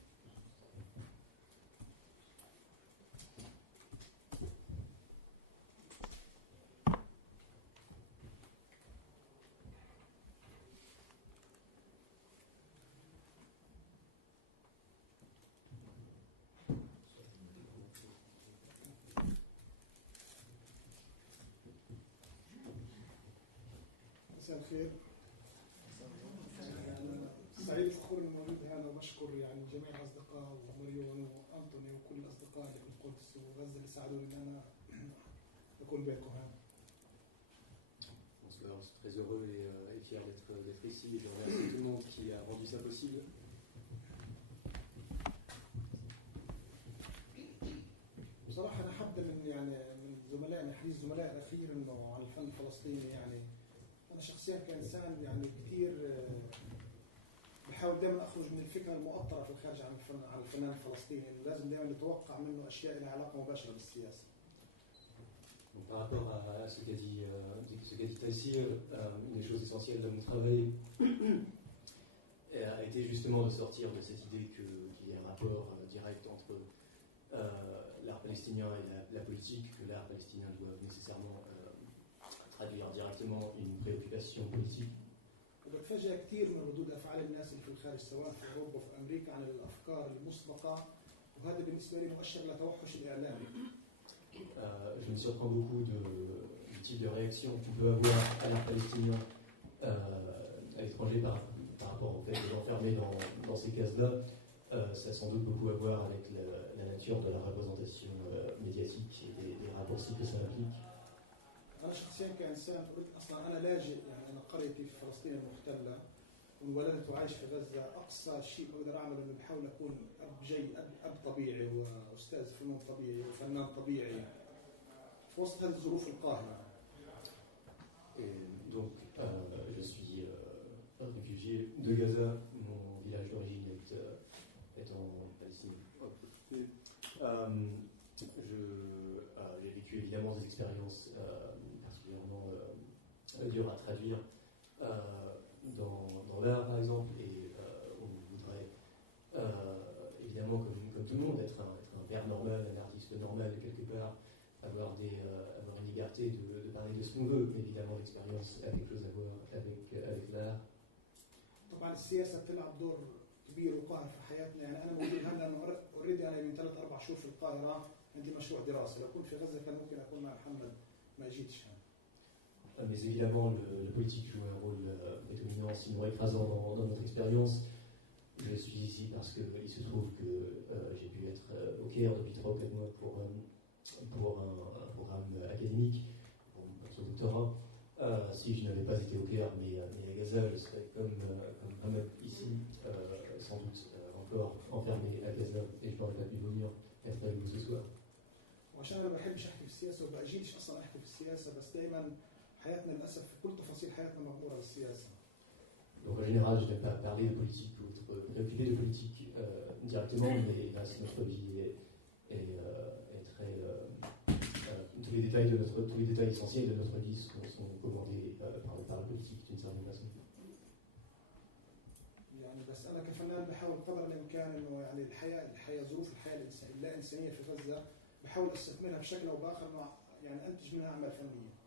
مساء الخير. سعيد فخور اني موجود هنا وبشكر يعني جميع الاصدقاء ومريون وانطوني وكل الاصدقاء اللي في القدس وغزه اللي ساعدوني ان انا اكون بينكم هنا. Bonsoir, je suis très heureux et fier d'être ici et je remercie tout le monde qui a rendu ça possible. بصراحه انا حابب من زملائنا حديث زملائي الاخير انه عن الفن الفلسطيني يعني أنا شخصيا كإنسان يعني كثير بحاول دائما أخرج من الفكرة المؤطرة في الخارج عن الفنان الفلسطيني، لازم دائما نتوقع منه أشياء لها علاقة مباشرة بالسياسة. Par rapport à ce qu'a dit Taïsir, une des choses essentielles de mon travail a été justement de sortir de cette idée qu'il y a un rapport direct entre l'art palestinien et la politique, que l'art palestinien doit nécessairement traduire directement une préoccupation politique. وبتفاجئ كثير من ردود افعال الناس اللي في الخارج سواء في اوروبا وفي امريكا عن الافكار المسبقه وهذا بالنسبه لي مؤشر لتوحش الاعلام. Je me surprends beaucoup du type de réaction qu'on peut avoir à l'art palestinien à l'étranger par rapport au fait de l'enfermer dans ces cases-là, ça a sans doute beaucoup à voir avec la nature de la représentation médiatique et des raccourcis que ça implique. أنا شخصيا كإنسان أصلا أنا لاجئ يعني أنا قريتي في فلسطين المحتلة وانولدت وعايش في غزة. أقصى شيء بقدر أعمله إنه بحاول أكون أب جيد أب طبيعي وأستاذ فنون طبيعي وفنان طبيعي في وسط هذه الظروف القاهرة. Donc, je suis réfugié de Gaza. Mon village d'origine est en Palestine. J'ai vécu évidemment des expériences particulièrement dures à traduire dans l'art, par exemple, et on voudrait évidemment, comme tout le monde, être un père normal, un artiste normal quelque part, avoir une liberté de parler de ce qu'on veut. Mais évidemment, l'expérience a quelque chose à voir avec l'art. طبعا السياسة بتلعب دور كبير وقاهر في حياتنا. يعني أنا موجود هنا لأنه أوريدي أنا من 3-4 شهور في القاهرة عندي مشروع دراسة. لو كنت في غزة كان ممكن أكون مع محمد ما جيتش هنا. Mais évidemment, la politique joue un rôle prédominant, sinon écrasant dans notre expérience. Je suis ici parce qu'il se trouve que j'ai pu être au Caire depuis 3 ou 4 mois pour un programme académique, pour mon doctorat. Si je n'avais pas été au Caire, mais à Gaza, je serais comme Mohamed ici, sans doute encore enfermé à Gaza, et je n'aurais pas pu venir être avec vous ce soir. وعشان أنا ما بحبش أحكي في السياسة وما أجيش أصلا أحكي في السياسة، بس دائما حياتنا للأسف كل تفاصيل حياتنا مغمورة بالسياسة. Donc en général, je n'aime pas parler de politique ou être préoccupé de politique directement, mais là, notre vie est très... tous les détails essentiels de notre vie sont commandés par la politique d'une certaine façon. يعني بس أنا كفنان بحاول قدر الإمكان إنه يعني الحياة ظروف الحياة اللا إنسانية في غزة بحاول أستثمرها بشكل أو بآخر يعني أنتج منها أعمال فنية.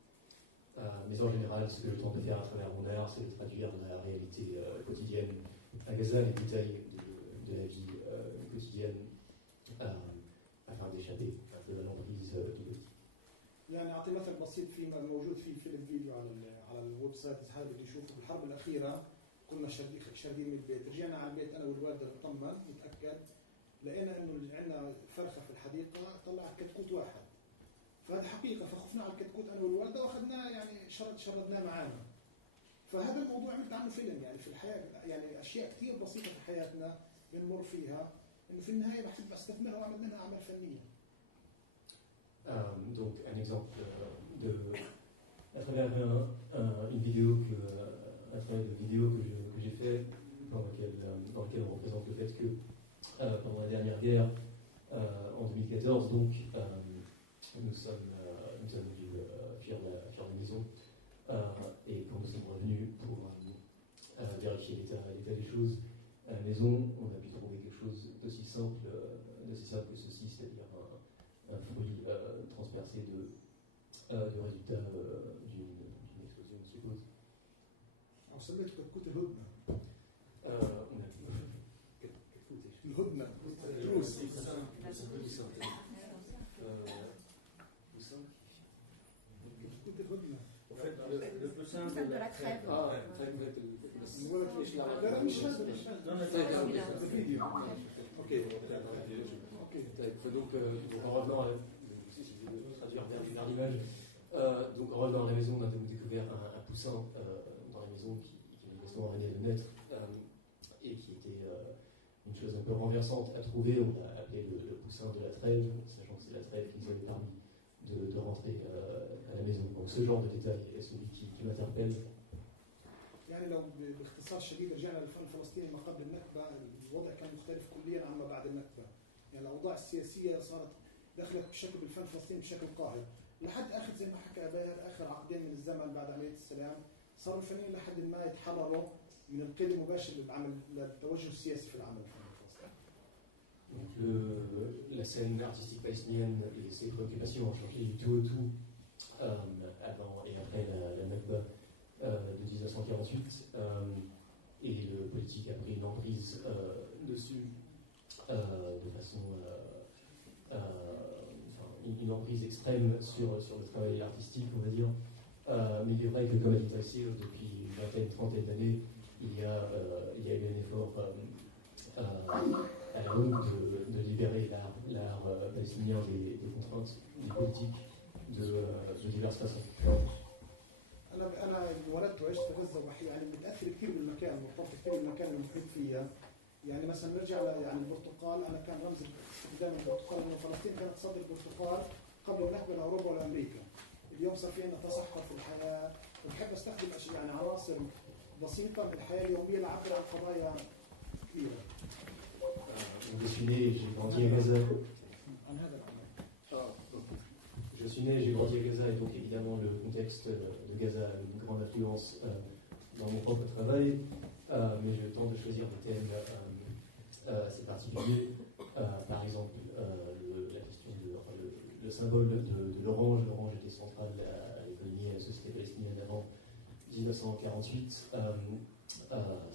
Mais en général, ce que je tente de faire à travers mon art, c'est de traduire la réalité quotidienne à Gaza, les détails de la vie quotidienne, afin d'échapper un peu à l'emprise du politique. يعني أعطي مثل بسيط فيما موجود في فيلم فيديو على الويب سايت هذا اللي يشوفه. بالحرب الأخيرة كنا شاردين من البيت، رجعنا على البيت أنا والوالدة نطمن نتأكد، لقينا إنه عندنا فرخة في الحديقة طلع كتكوت واحد. فهذا حقيقة، فخفنا على الكتكوت أنا والوالدة وأخذناه يعني شردناه معانا. فهذا الموضوع عملت عنه فيلم. يعني في الحياة يعني أشياء كثير بسيطة في حياتنا بنمر فيها إنه في النهاية بحب أستثمرها وأعمل منها أعمال فنية. Donc un exemple à travers une vidéo que j'ai fait dans laquelle on représente le fait que pendant la dernière guerre en 2014, donc nous sommes venus fuir la maison et quand nous sommes revenus pour vérifier l'état des choses à la maison, on a pu trouver quelque chose d'aussi simple que ceci, c'est-à-dire un fruit transpercé de résultats d'une explosion, je suppose. Alors, ça doit être كتكوت الهدنة. On a الهدنة. En fait, le poussin de la trêve. لا مش هذا الفيديو. اوكي. Donc en revenant vers l'image, donc en revenant à la maison, on a découvert un poussin dans la maison qui manifestement venait de naître et qui était une chose un peu renversante à trouver. On l'a appelé le poussin de la trêve, sachant que c'est la trêve qui nous avait permis de rentrer à la maison. Donc ce genre de détail est celui qui m'interpelle. يعني لو باختصار شديد رجعنا للفن الفلسطيني ما قبل النكبة، الوضع كان مختلف كليا عما بعد النكبة. يعني الأوضاع السياسية صارت دخلت بشكل بالفن الفلسطيني بشكل قاهر. لحد آخر زي ما حكى باهر آخر عقدين من الزمن بعد عملية السلام صاروا الفنانين لحد ما يتحرروا من القيد المباشر للتوجه السياسي في العمل الفني الفلسطيني. Donc la scène artistique palestinienne et ses préoccupations ont changé du tout au tout avant et après la Nakba de 1948 et le politique a pris une emprise dessus de façon une emprise extrême sur le travail artistique, on va dire. Mais il est vrai que comme a dit Tassir, depuis une vingtaine, trentaine d'années, il y a eu un effort à la longue de libérer l'art palestinien des contraintes, des politiques de diverses façons. انا ولدت وعشت في غزه يعني متاثر كثير بالمكان، مرتبط كثير بالمكان المحيط فيها. يعني مثلا نرجع يعني البرتقال، انا كان رمز استخدام البرتقال انه فلسطين كانت تصدر البرتقال قبل النهضه لاوروبا وامريكا. اليوم صار في عندنا تصحر في الحياه، وبحب استخدم يعني عناصر بسيطه من الحياه اليوميه لعبر عن قضايا كثيره. Je suis né, j'ai grandi à Gaza. Je suis né, j'ai grandi à Gaza et donc évidemment le contexte de Gaza a une grande influence dans mon propre travail, mais je tente de choisir des thèmes assez particuliers. Par exemple, la question le symbole de l'orange. L'orange était central à l'économie et à la société palestinienne avant 1948.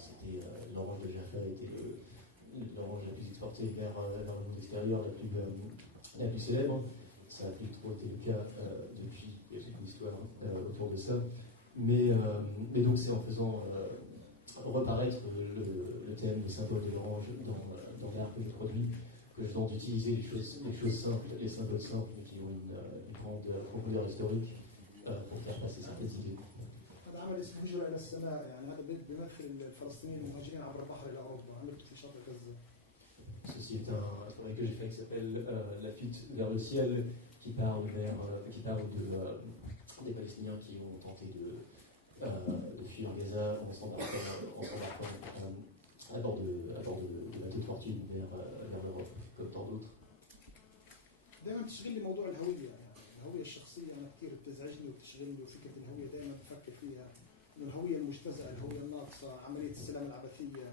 C'était l'orange de Jaffa était l'orange la plus exportée vers le monde extérieur, la plus célèbre. Ça a plus trop été le cas depuis, il y a toute une histoire autour de ça. Mais donc c'est en faisant reparaître le thème, le symbole de l'orange dans l'art que je produis, que je tente d'utiliser les choses simples, les symboles simples, mais qui ont une grande profondeur historique pour faire passer certaines idées. هذا عمل اسمه هجرة إلى السماء، يعني هذا بيمثل الفلسطينيين المهاجرين عبر البحر إلى أوروبا، عملت في شاطئ غزة. Ceci est un travail que j'ai fait qui s'appelle La fuite vers le ciel, qui parle des Palestiniens qui ont tenté de fuir Gaza en s'embarquant à bord de bateaux de fortune vers l'Europe, comme tant d'autres. دائما تشغلني موضوع الهوية، يعني الهوية الشخصية أنا كثير بتزعجني وبتشغلني، وفكرة الهوية دائما بفكر فيها إنه الهوية المجتزأة، الهوية الناقصة، عملية السلام العبثية،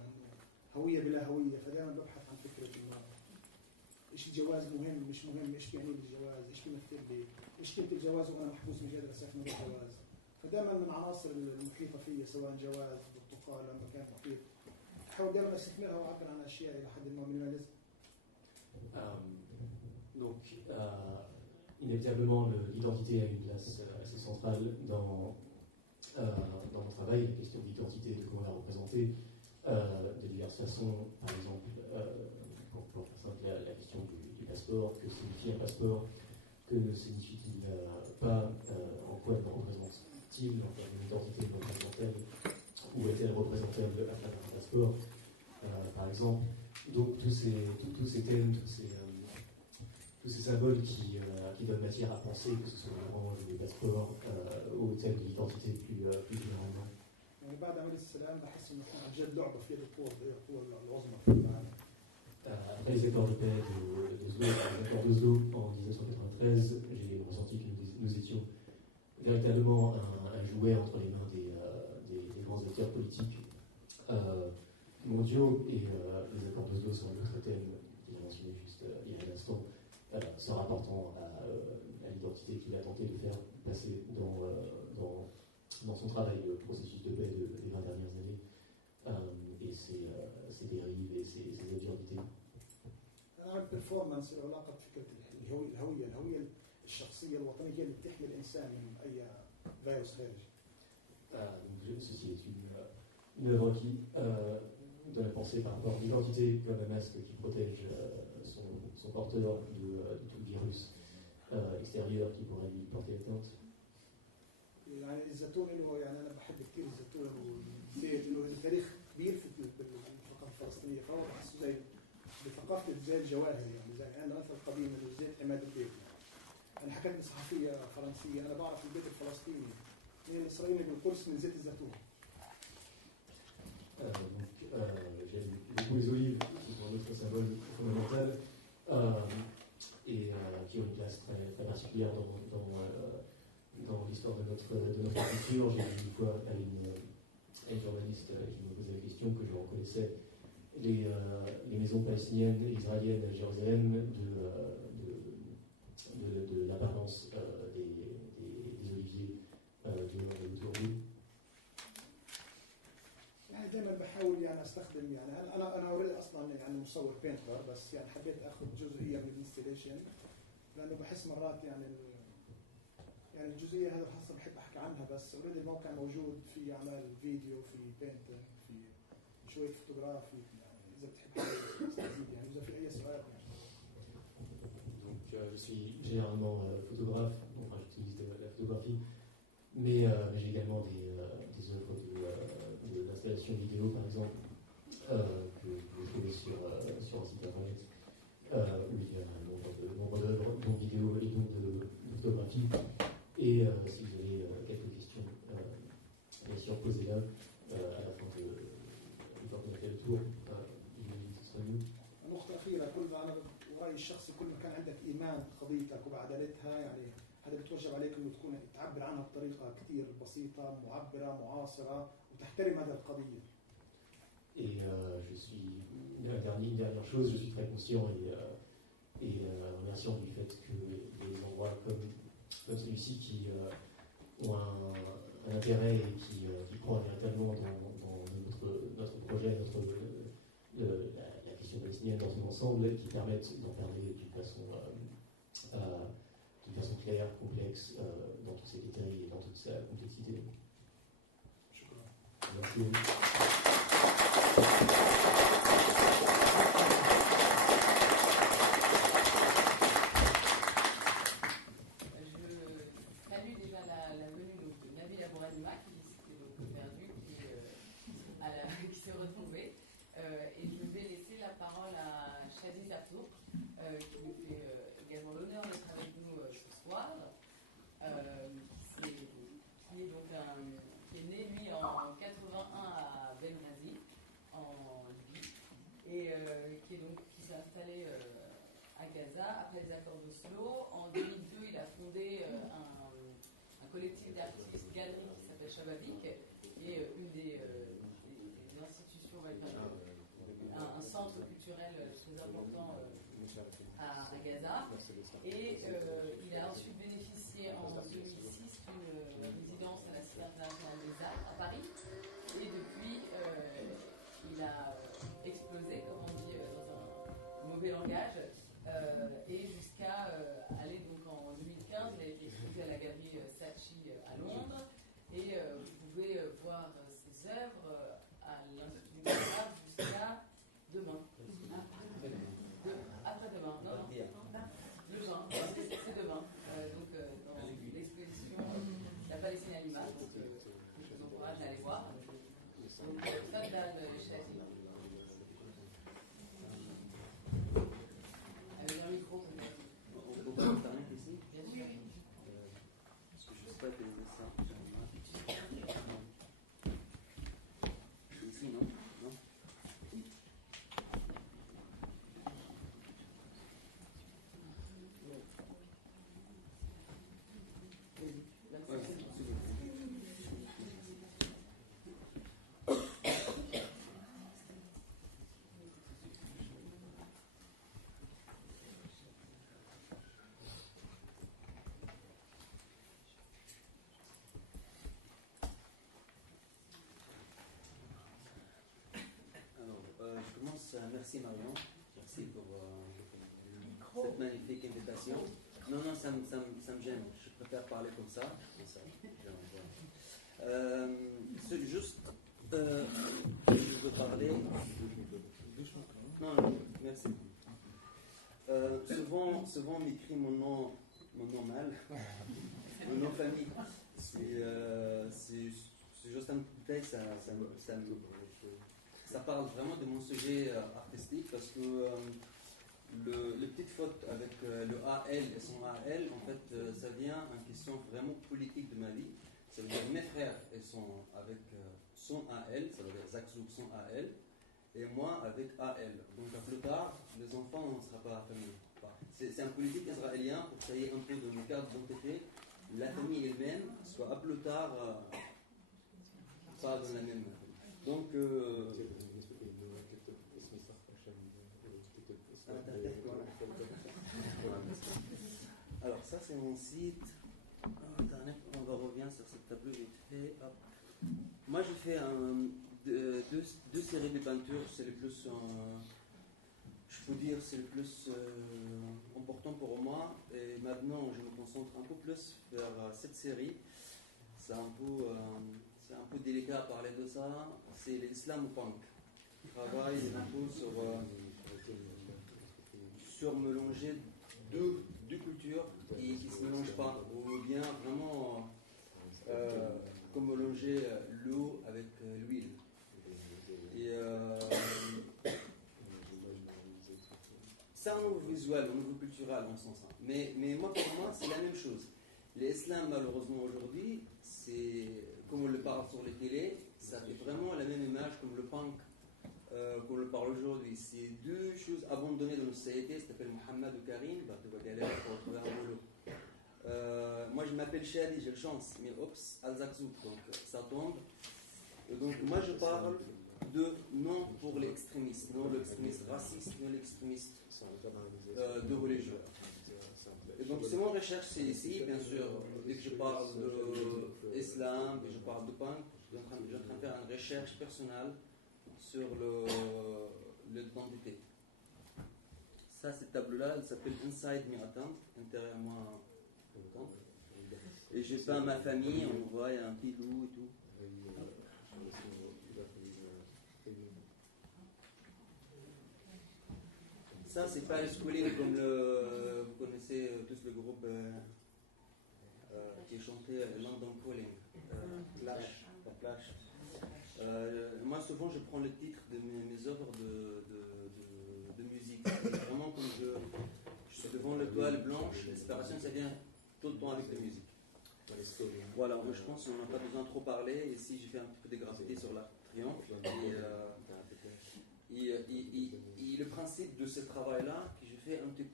هوية بلا هوية. فدائما ببحث عن فكرة إنه إيش الجواز مهم مش مهم، إيش بيعني لي الجواز، إيش بيمثل لي، إيش كنت الجواز وأنا محبوس مش قادر أسافر من الجواز. فدائما من العناصر المحيطة فيا سواء جواز، برتقال، لما كان محيط، أحاول دائما أستثمرها وأعبر عن أشياء إلى حد ما مينيماليزم. Donc, inévitablement, l'identité a une place assez centrale dans mon travail, la question d'identité, de comment la représenter, de diverses façons. Par exemple, pour faire simple, la question du passeport, que signifie un passeport, que signifie-t-il pas, en quoi le représente-t-il, en termes d'identité représentable, où est-elle représentable à travers un passeport, par exemple. Donc tous ces thèmes, tous ces symboles qui donnent matière à penser, que ce soit l'orange ou les passeports, au thème de l'identité plus généralement. يعني بعد عمل السلام بحس إنه عن جد لعبة في القوة العظمى في العالم. Après les accords de paix d'Oslo en 1993, j'ai ressenti que nous étions véritablement un jouet entre les mains des grands acteurs politiques mondiaux, et les accords d'Oslo sont un autre thème que j'ai mentionné juste il y a un instant, se rapportant à l'identité qu'il a tenté de faire passer dans son travail, le processus de paix des 20 dernières années, et ses dérives et ses absurdités. أنا عملت performance له علاقة بفكرة الهوية الشخصية الوطنية هي اللي بتحمي الإنسان من أي فيروس خارجي. Donc ceci est une œuvre qui donne à penser par rapport à l'identité comme un masque qui protège son porteur de tout virus extérieur qui pourrait lui porter atteinte. يعني الزيتون له، يعني أنا بحب كثير الزيتون والزيت، له تاريخ كبير في الثقافة الفلسطينية، فهو بحسه زي بثقافة زي الجواهر، يعني زي عندنا مثل قديم إنه الزيت عماد البيت. أنا حكيت بصحفية فرنسية، أنا بعرف البيت الفلسطيني من الإسرائيلي بالقدس من زيت الزيتون. J'aime beaucoup les olives, qui sont un autre symbole fondamental, et qui ont une place très, très particulière dans l'histoire de notre culture. J'ai dit une fois à une journaliste qui me posait la question que je reconnaissais les maisons palestiniennes et israéliennes à Jérusalem de l'apparence des oliviers du nord et autour d'eux. يعني دائما بحاول يعني استخدم، يعني انا اوريدي اصلا يعني مصور بينتر، بس يعني حبيت اخذ جزئيه من الانستليشن لانه بحس مرات يعني يعني الجزئيه هذا الخاصه بحب احكي عنها بس اوريدي الموقع موجود في اعمال فيديو في بينتنج في شويه فوتوغرافي اذا بتحب تزيد يعني اذا في اي سؤال يعني. Donc, je suis généralement photographe, enfin j'utilise la photographie, mais j'ai également des œuvres d'installation vidéo, par exemple, que vous trouvez sur un site internet, où il y a un nombre d'œuvres, dont vidéo et donc de photographie. Et si vous avez quelques questions, bien sûr, posez-la à la fin une fois qu'on a fait le tour, ce sera mieux. النقطة الأخيرة كل ما أنا ورأيي الشخصي كل ما كان عندك إيمان بقضيتك وبعدالتها يعني هذا بتوجب عليك إنه تكون تعبر عنها بطريقة كثير بسيطة معبرة معاصرة وتحترم هذه القضية. Et je suis une dernière chose, je suis très conscient et remerciant du fait que les endroits comme celui-ci qui ont un intérêt et qui croient véritablement dans notre projet, la question palestinienne dans son ensemble, qui permettent d'en parler d'une façon claire, complexe, dans tous ses détails et dans toute sa complexité. Merci. Et je vais laisser la parole à Shadi Zartouk, qui nous fait également l'honneur d'être avec nous ce soir, qui est né lui en 81 à Benghazi, en Libye, et qui s'est installé à Gaza après les accords d'Oslo. En 2002, il a fondé un collectif d'artistes galeries qui s'appelle Shababik, qui est une des institutions, un centre culturel très important à Gaza. Et il a ensuite bénéficié en 2006 d'une résidence à la Cité internationale des arts à Paris. Et depuis, il a explosé, comme on dit dans un mauvais langage, et jusqu'à aller donc en 2015, il a été exposé à la galerie Saatchi à Londres. Et vous pouvez voir ses œuvres à l'Institut des Arts jusqu'à demain. Après-demain, non, le 20, c'est demain. Donc dans l'exposition La Palestine à l'image, donc je vous encourage à aller voir. Donc Fadlan Shadi. Avec un micro peut-être. On peut internet ici? Bien sûr. Parce que je ne sais pas utiliser ça. Ici, non? Non? Je commence. Merci Marion, merci pour cette magnifique invitation. Non, ça me gêne, je préfère parler comme ça. Juste, je veux parler. Non, merci. Souvent on m'écrit mon nom mal, mon nom de famille. C'est juste un détail, ça parle vraiment de mon sujet artistique parce que les petites fautes avec le AL et son AL, en fait, ça vient en question vraiment politique de ma vie. Ça veut dire mes frères, ils sont avec son AL, ça veut dire Zach Zouk son AL, et moi avec AL. Donc plus tard, les enfants, on ne sera pas famille. C'est un politique israélien pour créer un peu de mes cartes d'identité. La famille elle-même soit à plus tard pas dans la même. Donc, alors ça c'est mon site internet, on va revenir sur ce tableau vite fait. Hop. Moi j'ai fait deux séries de peintures, c'est les plus je faut dire c'est le plus important pour moi. Et maintenant, je me concentre un peu plus vers cette série. C'est un peu délicat à parler de ça. C'est l'islam punk. Je travaille un peu sur mélanger deux cultures qui ne se mélangent pas, ou bien vraiment comme mélanger l'eau avec l'huile. Et c'est un nouveau visuel, un nouveau culturel en ce sens. Mais moi, pour moi, c'est la même chose. L'islam, malheureusement, aujourd'hui, c'est, comme on le parle sur les télés, ça fait vraiment la même image comme le punk qu'on le parle aujourd'hui. C'est deux choses abandonnées dans notre société. Ça s'appelle Mohamed ou Karim, tu vas galérer pour trouver un boulot. Moi, je m'appelle Shadi, j'ai le chance, mais oups, Al-Zakzouk, donc ça tombe. Et donc, moi, je parle de non pour l'extrémisme, non l'extrémisme raciste, non l'extrémisme de religieux. Et donc, c'est mon recherche, c'est ici, bien sûr, dès que je parle de l'islam, et je parle de punk, je suis en train de faire une recherche personnelle sur l'identité. Ça, cette table-là, elle s'appelle Inside Me Attempt, intérieur moi. Et j'ai peint ma famille, on voit, il y a un petit loup et tout. Ça, c'est pas un schooling comme vous connaissez tous le groupe qui chantait London Calling, Clash, la Clash. Moi, souvent, je prends le titre de mes œuvres de musique. Et vraiment, comme je suis devant le toile blanche, l'inspiration, ça vient tout le temps avec la musique. Voilà, moi, je pense qu'on n'a pas besoin de trop parler. Ici, j'ai fait un petit peu de graffiti sur l'Arc de Triomphe. Et le principe de ce travail-là, que je fais un peu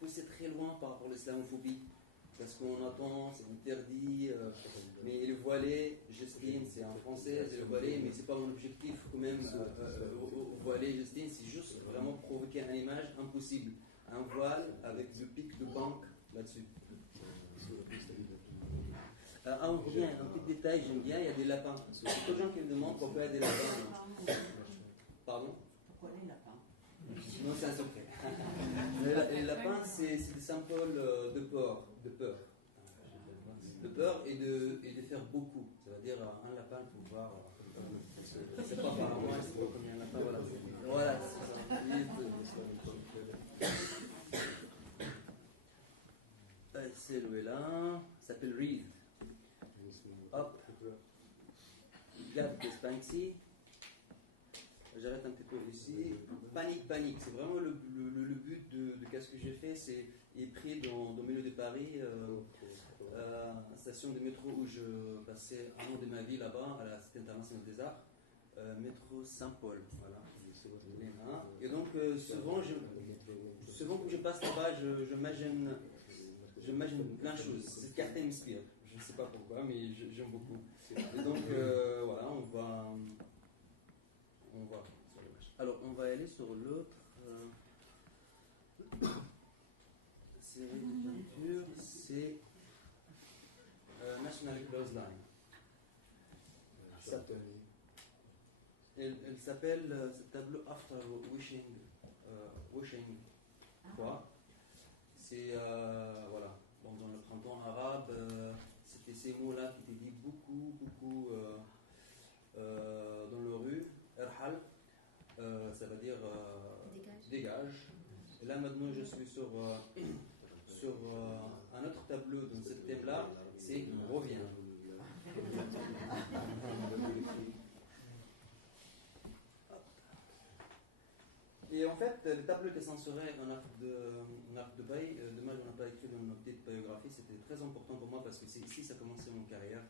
poussé très loin par rapport à l'islamophobie. Parce qu'on attend, c'est interdit, mais le voilé, Justine, c'est en français, c'est le voilé, mais c'est pas mon objectif quand même, voilé, Justine, c'est juste vraiment provoquer une image impossible. Un voile avec le pic de banque là-dessus. On revient, un petit détail, j'aime bien, il y a des lapins. Il y a beaucoup de gens qui me demandent pourquoi il y a des lapins. Pardon? Pourquoi les lapins? Non, c'est un secret. Les lapins, c'est des symboles de peur. De peur et de faire beaucoup. C'est-à-dire, un lapin pour pouvoir. C'est pas par moi, c'est pas comme un lapin. Voilà, c'est ça. Celui-là s'appelle Reed. Hop. Gap de Spanksy. J'arrête un petit peu ici. Panique. C'est vraiment le but de ce que j'ai fait. C'est pris dans le milieu de Paris, station de métro où je passais un an de ma vie là-bas, à la Cité internationale des arts, métro Saint-Paul. Voilà. Et donc, souvent que je passe là-bas, j'imagine plein de choses. Cette carte m'inspire. Je ne sais pas pourquoi, mais j'aime beaucoup. Et donc, voilà, on va. Alors, on va aller sur l'autre série de peintures, c'est National Clothesline. Elle s'appelle, ce tableau After Wishing quoi. C'est, voilà, bon, dans le printemps arabe, c'était ces mots-là qui étaient dit beaucoup dans le rue, Erhal. Ça veut dire dégage. Et là maintenant je suis sur un autre tableau dans ce thème-là, c'est revient. Et en fait, le tableau était censuré en art de Dubaï. Dommage qu'on n'a pas écrit dans notre petite biographie. C'était très important pour moi parce que c'est ici ça a commencé mon carrière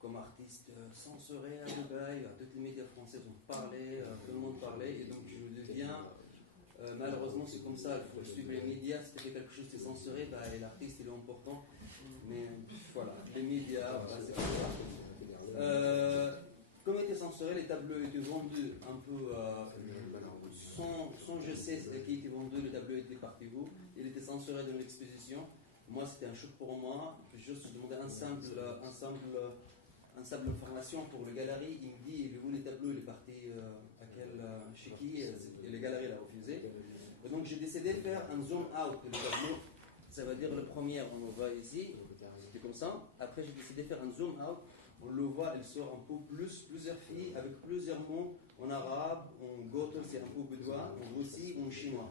comme artiste censuré à Dubaï. Tous les médias français ont parlé, tout le monde parlait, et donc je deviens. Malheureusement, c'est comme ça. Il faut suivre les médias. Si tu fais quelque chose qui est censuré, et l'artiste il est important. Mais voilà, les médias, voilà, c'est comme ça. Comme il était censuré, les tableaux étaient vendus un peu sans je sais qui était vendu, le tableau était parti où. Il était censuré dans l'exposition. Moi, c'était un choc pour moi. Je demandais un simple un sable d'information pour le galerie. Il me dit, il est où les tableaux, il est parti chez qui, et le galerie l'a refusé. Et donc j'ai décidé de faire un zoom out de le tableau. Ça veut dire le premier, on le voit ici, c'était comme ça. Après j'ai décidé de faire un zoom out. On le voit, il sort un peu plusieurs filles avec plusieurs mots en arabe, en goto, c'est un peu bédouin, en russie, en chinois.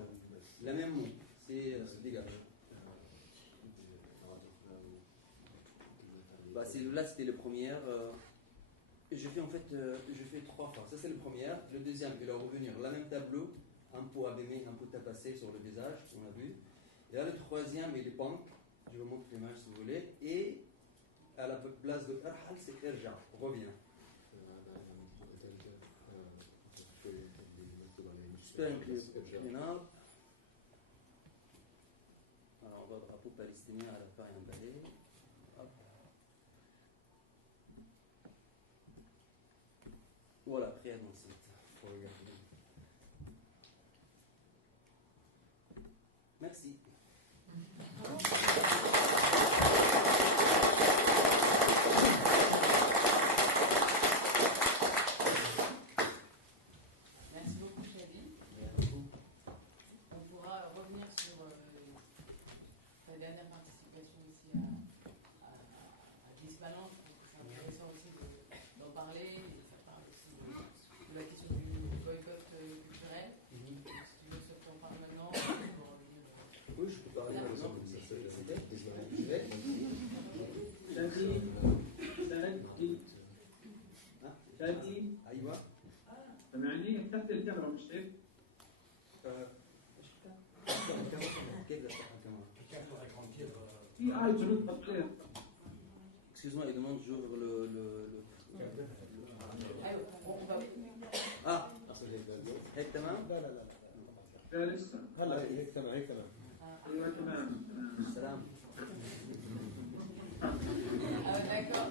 La même mot, c'est dégage. Bah, là c'était le premier. Je fais en fait je fais 3 fois. Ça c'est le premier. Le deuxième, il va revenir. Le même tableau, un peu abîmé, un peu tapassé sur le visage, on a vu. Et là le troisième, il est punk. Je vous montre l'image si vous voulez. Et à la place de Arhal, c'est Erja, reviens. J'espère que clean up. Alors on va le drapeau palestinien à la fin et emballé. Hop. Voilà, prêt à danser. Merci. Merci beaucoup, Shadi. On pourra revenir sur ta dernière participation ici à Dispalan. Je trouve que c'est intéressant aussi d'en parler. Et ça parle aussi de la question du boycott culturel. Si tu veux que on parle maintenant, on peut revenir. Oui, je peux parler maintenant. شادي أيوة. سمعني افتحت الكاميرا مش هيك؟ كيف أفتح الكاميرا؟ في شروط تطبيق. Excuse-moi, il demande toujours le... Ah, هيك تمام؟ لا لا لا لا لسه. هلا هيك تمام هيك تمام. ايوه تمام. السلام. D'accord.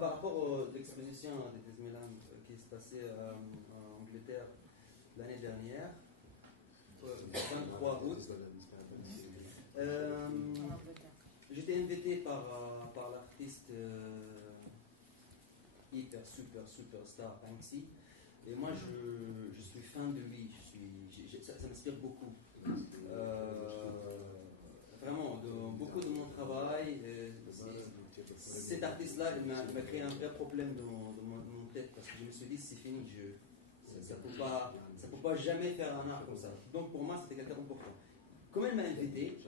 Par rapport à l'exposition de Disneyland qui s'est passée en Angleterre l'année dernière, 23 août, j'étais invité par l'artiste hyper super star Banksy. Et moi, je suis fan de lui. Ça m'inspire beaucoup. Vraiment, beaucoup de mon travail. Cet artiste-là, il m'a créé un vrai problème dans mon tête parce que je me suis dit, c'est fini, ça ne peut pas jamais faire un art comme ça. Donc pour moi, c'était quelqu'un d'important. Comme elle m'a invité,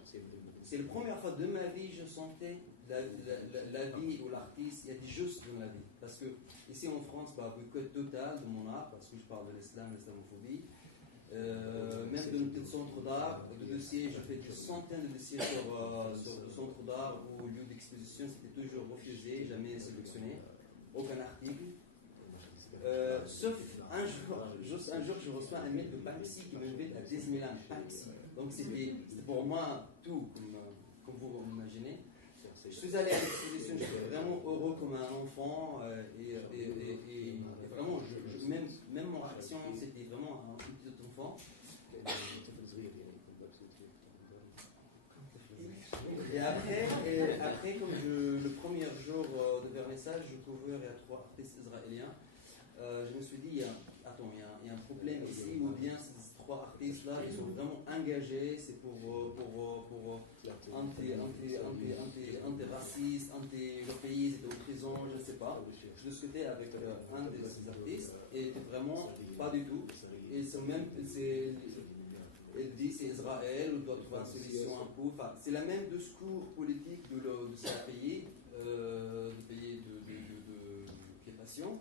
c'est la première fois de ma vie que je sentais la vie ou l'artiste, il y a des justes dans la vie. Parce que ici en France, boycott total de mon art, parce que je parle de l'islam, de l'islamophobie. Même de notre centre d'art, de dossiers, je fais des centaines de dossiers sur le centre d'art ou lieu d'exposition, c'était toujours refusé, jamais sélectionné, aucun article. Sauf un jour, je reçois un mail de Banksy qui m'invite à Disneyland. Banksy. Donc c'était pour moi tout, comme vous imaginez. Je suis allé à l'exposition, j'étais vraiment heureux comme un enfant et vraiment, même mon réaction, c'était vraiment un petit enfant. Et après comme le premier jour de vernissage, je couvrais il y a 3 artistes israéliens. Je me suis dit, il y a un problème ici, ou bien ces 3 artistes-là, ils sont vraiment engagés, c'est pour anti-racistes, le pays était en prison, je ne sais pas. Je discutais avec un de ces artistes, et vraiment pas du tout. Et elle dit c'est Israël, on doit trouver une solution un peu. Enfin, c'est le même discours politique de ce pays, du pays de passion.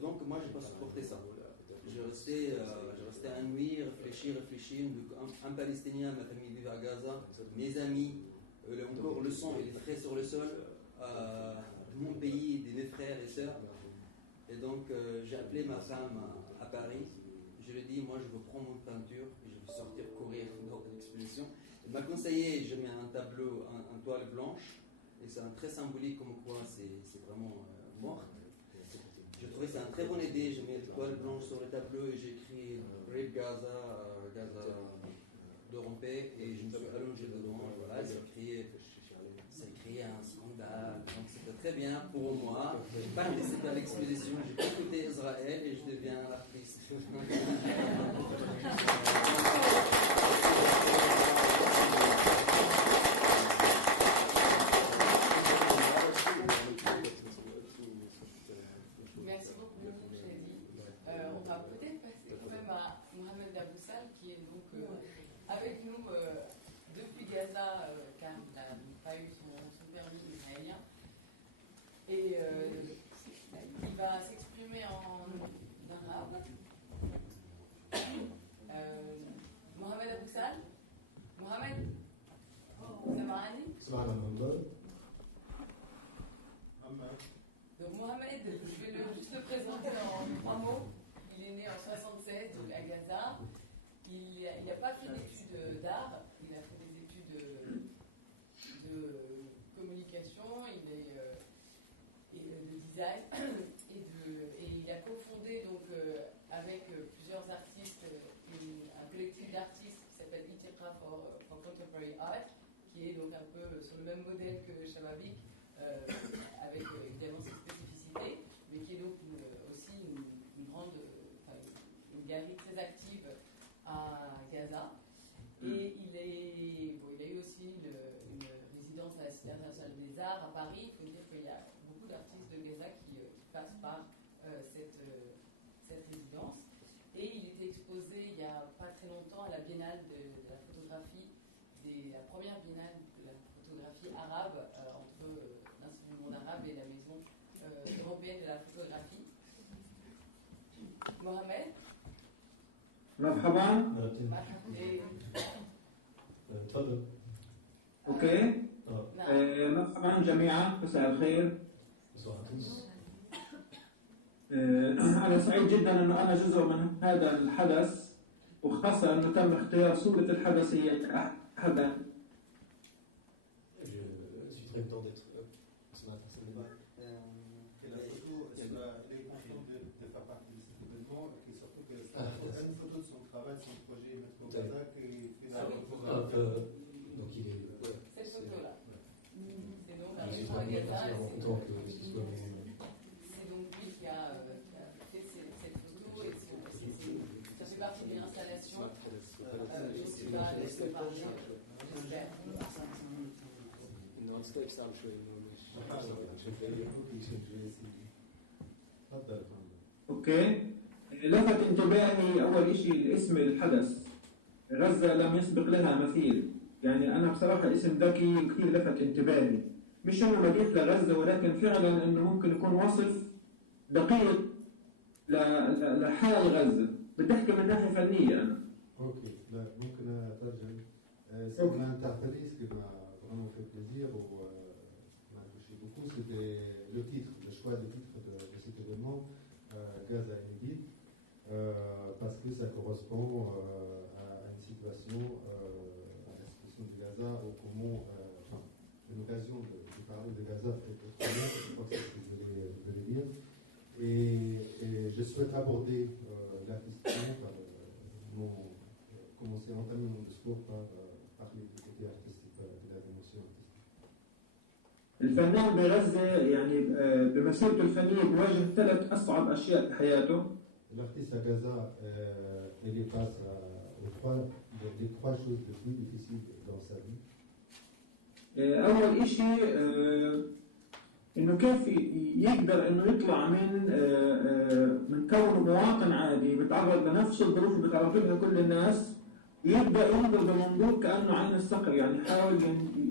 Donc moi je n'ai pas supporté ça. J'ai resté un nuit, réfléchir. Un Palestinien, ma famille vit à Gaza, mes amis, encore le sang il est frais sur le sol, de mon pays, de mes frères et sœurs. Et donc j'ai appelé ma femme à Paris. Je lui ai dit, moi je veux prendre mon peinture et je veux sortir courir dans l'exposition. Elle m'a conseillé, je mets un tableau, en toile blanche, et c'est un très symbolique comme quoi c'est vraiment mort. Je trouvais que c'est une très bonne idée, j'ai mis une toile blanche sur le tableau et j'ai écrit Rape Gaza, de Rompé et je me suis allongé dedans. Voilà, ça a créé un scandale. Donc c'était très bien pour moi. Je n'ai pas participé à l'exposition, j'ai pas écouté Israël et je deviens l'artiste. Merci beaucoup, Chadi. On va peut-être passer quand même à Mohamed Aboussal, qui est donc avec nous depuis Gaza, car il n'a pas eu son permis israélien. Et il va s'exprimer en arabe. Mohamed Aboussal. Mohamed, ça va, Donc Mohamed, je vais juste le présenter en 3 mots. Il est né en 1976, donc à Gaza. Il n'a pas fait d'études d'art, il a fait des études de communication, et de design, et il a cofondé donc, avec plusieurs artistes un collectif d'artistes qui s'appelle Itiqa for Contemporary Art, qui est donc un peu sur le même modèle que Shababik, avec évidemment ses spécificités, mais qui est donc aussi une galerie très active à Gaza. Et il a eu aussi une résidence à la Cité internationale des arts à Paris. Il faut dire qu'il y a beaucoup d'artistes de Gaza qui passent par cette résidence. Et il était exposé il n'y a pas très longtemps à la Biennale de la photographie, la première Biennale de la photographie arabe entre l'Institut du monde arabe et la Maison européenne de la photographie. Mohamed. مرحبا. تفضل. اوكي. مرحبا جميعا، مساء الخير. أنا سعيد جدا أنه أنا جزء من هذا الحدث، وخاصة أنه تم اختيار صورة الحدث هي أحد. Je suis très content d'être ce matin, ce débat. Que la photo elle est contente de faire partie de cet événement et que surtout que c'est une photo de son travail, de son projet Metro Gaza qui fait la Donc il est. Cette photo-là. C'est donc la Maison à Gaza. C'est donc lui qui a fait cette photo et ça fait partie d'une installation. Tu vas laisser parler. اوكي. لفت انتباهي اول شيء الاسم الحدث، غزة لم يسبق لها مثيل. يعني انا بصراحة اسم ذكي كثير لفت انتباهي، مش انه مديح لغزة ولكن فعلا انه ممكن يكون وصف دقيق لحال غزة. بدي احكي من ناحية فنية انا. اوكي، لا ممكن اترجم. Ce qui m'a interpellé, ce qui m'a vraiment fait plaisir, ou m'a touché beaucoup, c'était le titre, le choix du titre de cet événement, Gaza Indeed, parce que ça correspond à une situation, à la situation de Gaza, ou comment, enfin, une occasion de parler de Gaza peut-être autrement, je crois que c'est ce que je voulais dire. Et je souhaite aborder la question par commencer à entamer mon discours par parler du côté artistique, de la dimension artistique. الفنان بغزة يعني بمسيرته الفنية بواجه 3 أصعب أشياء بحياته. L'artiste à Gaza, il est face les 3 choses les plus difficiles dans sa vie. أول شيء إنه كيف يقدر إنه يطلع من كونه مواطن عادي بيتعرض لنفس الظروف اللي بيتعرض لها كل الناس، ويبدأ ينظر بمنظور كأنه عين الصقر. يعني يحاول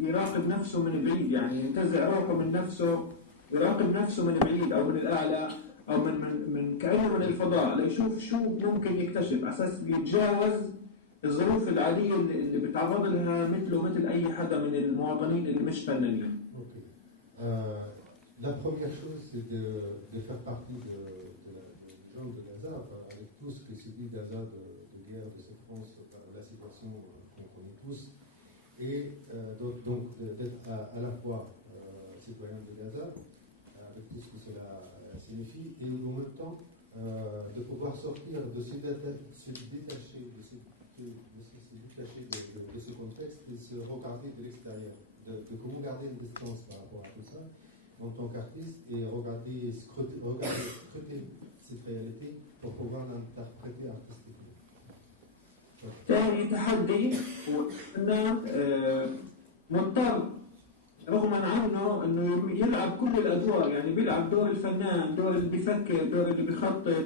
يراقب نفسه من بعيد، يعني ينتزع روحه من نفسه، يراقب نفسه من بعيد أو من الأعلى أو من كأنه من الفضاء ليشوف شو ممكن يكتشف، على أساس يتجاوز الظروف العادية اللي بيتعرض لها مثله مثل أي حدا من المواطنين اللي مش فنانين. La première chose, c'est de faire partie de gens de Gaza, avec tout ce que subit Gaza de guerre, de souffrance, la situation qu'on connaît tous, et donc d'être à la fois citoyen de Gaza, avec tout ce que cela signifie, et en même temps de pouvoir sortir, de se détacher de ce contexte et se regarder de l'extérieur, de comment garder une distance par rapport à tout ça en tant qu'artiste et regarder, scruter cette réalité pour pouvoir l'interpréter artistiquement. ثاني تحدي هو الفنان مضطر رغما عنه انه يلعب كل الادوار، يعني بيلعب دور الفنان، دور اللي بيفكر، دور اللي بيخطط،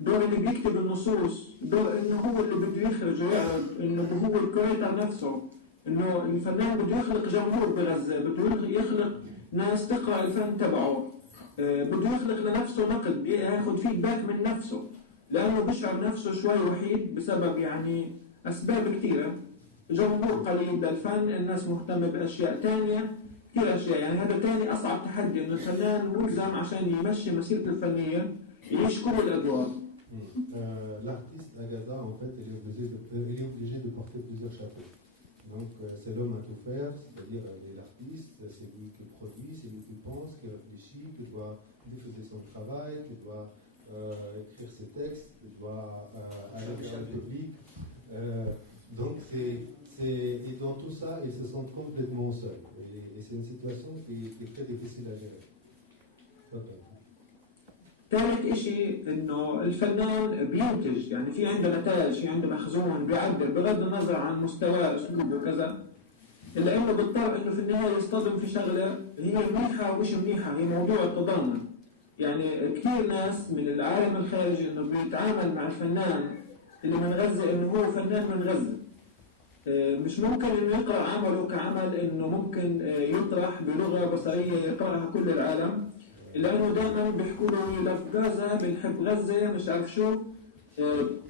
دور اللي بيكتب النصوص، دور انه هو اللي بده يخرج ويعرض، انه هو الكوريتر نفسه، انه الفنان بده يخلق جمهور بغزه، بده يخلق ناس تقرا الفن تبعه، بده يخلق لنفسه نقد، ياخذ فيدباك من نفسه، لانه بيشعر نفسه شوي وحيد بسبب يعني اسباب كثيره، جمهور قليل للفن، الناس مهتمه باشياء ثانيه، كثير اشياء، يعني هذا ثاني اصعب تحدي، انه الفنان ملزم عشان يمشي مسيرته الفنيه يعيش كل الادوار. L'artiste à Gaza, en fait, il est obligé de porter plusieurs chapeaux. Donc, c'est l'homme à tout faire, c'est-à-dire l'artiste, c'est lui qui produit, c'est lui qui pense, qui réfléchit, qui doit diffuser son travail, qui doit écrire ses textes, qui doit aller vers le public. Donc, et dans tout ça, ils se sentent complètement seuls. Et c'est une situation qui est très difficile à gérer. ثالث إشي إنه الفنان بينتج، يعني في عنده نتائج، في عنده مخزون، بيعبر بغض النظر عن مستوى أسلوبه وكذا، إلا إنه بيضطر إنه في النهاية يصطدم في شغلة هي منيحة ومش منيحة، هي موضوع التضامن. يعني كثير ناس من العالم الخارجي إنه بيتعامل مع الفنان اللي من غزة إنه هو فنان من غزة. مش ممكن إنه يقرأ عمله كعمل إنه ممكن يطرح بلغة بصرية يقرأها كل العالم. لأنه دائما بيحكوا له في غزة بنحب غزة مش عارف شو،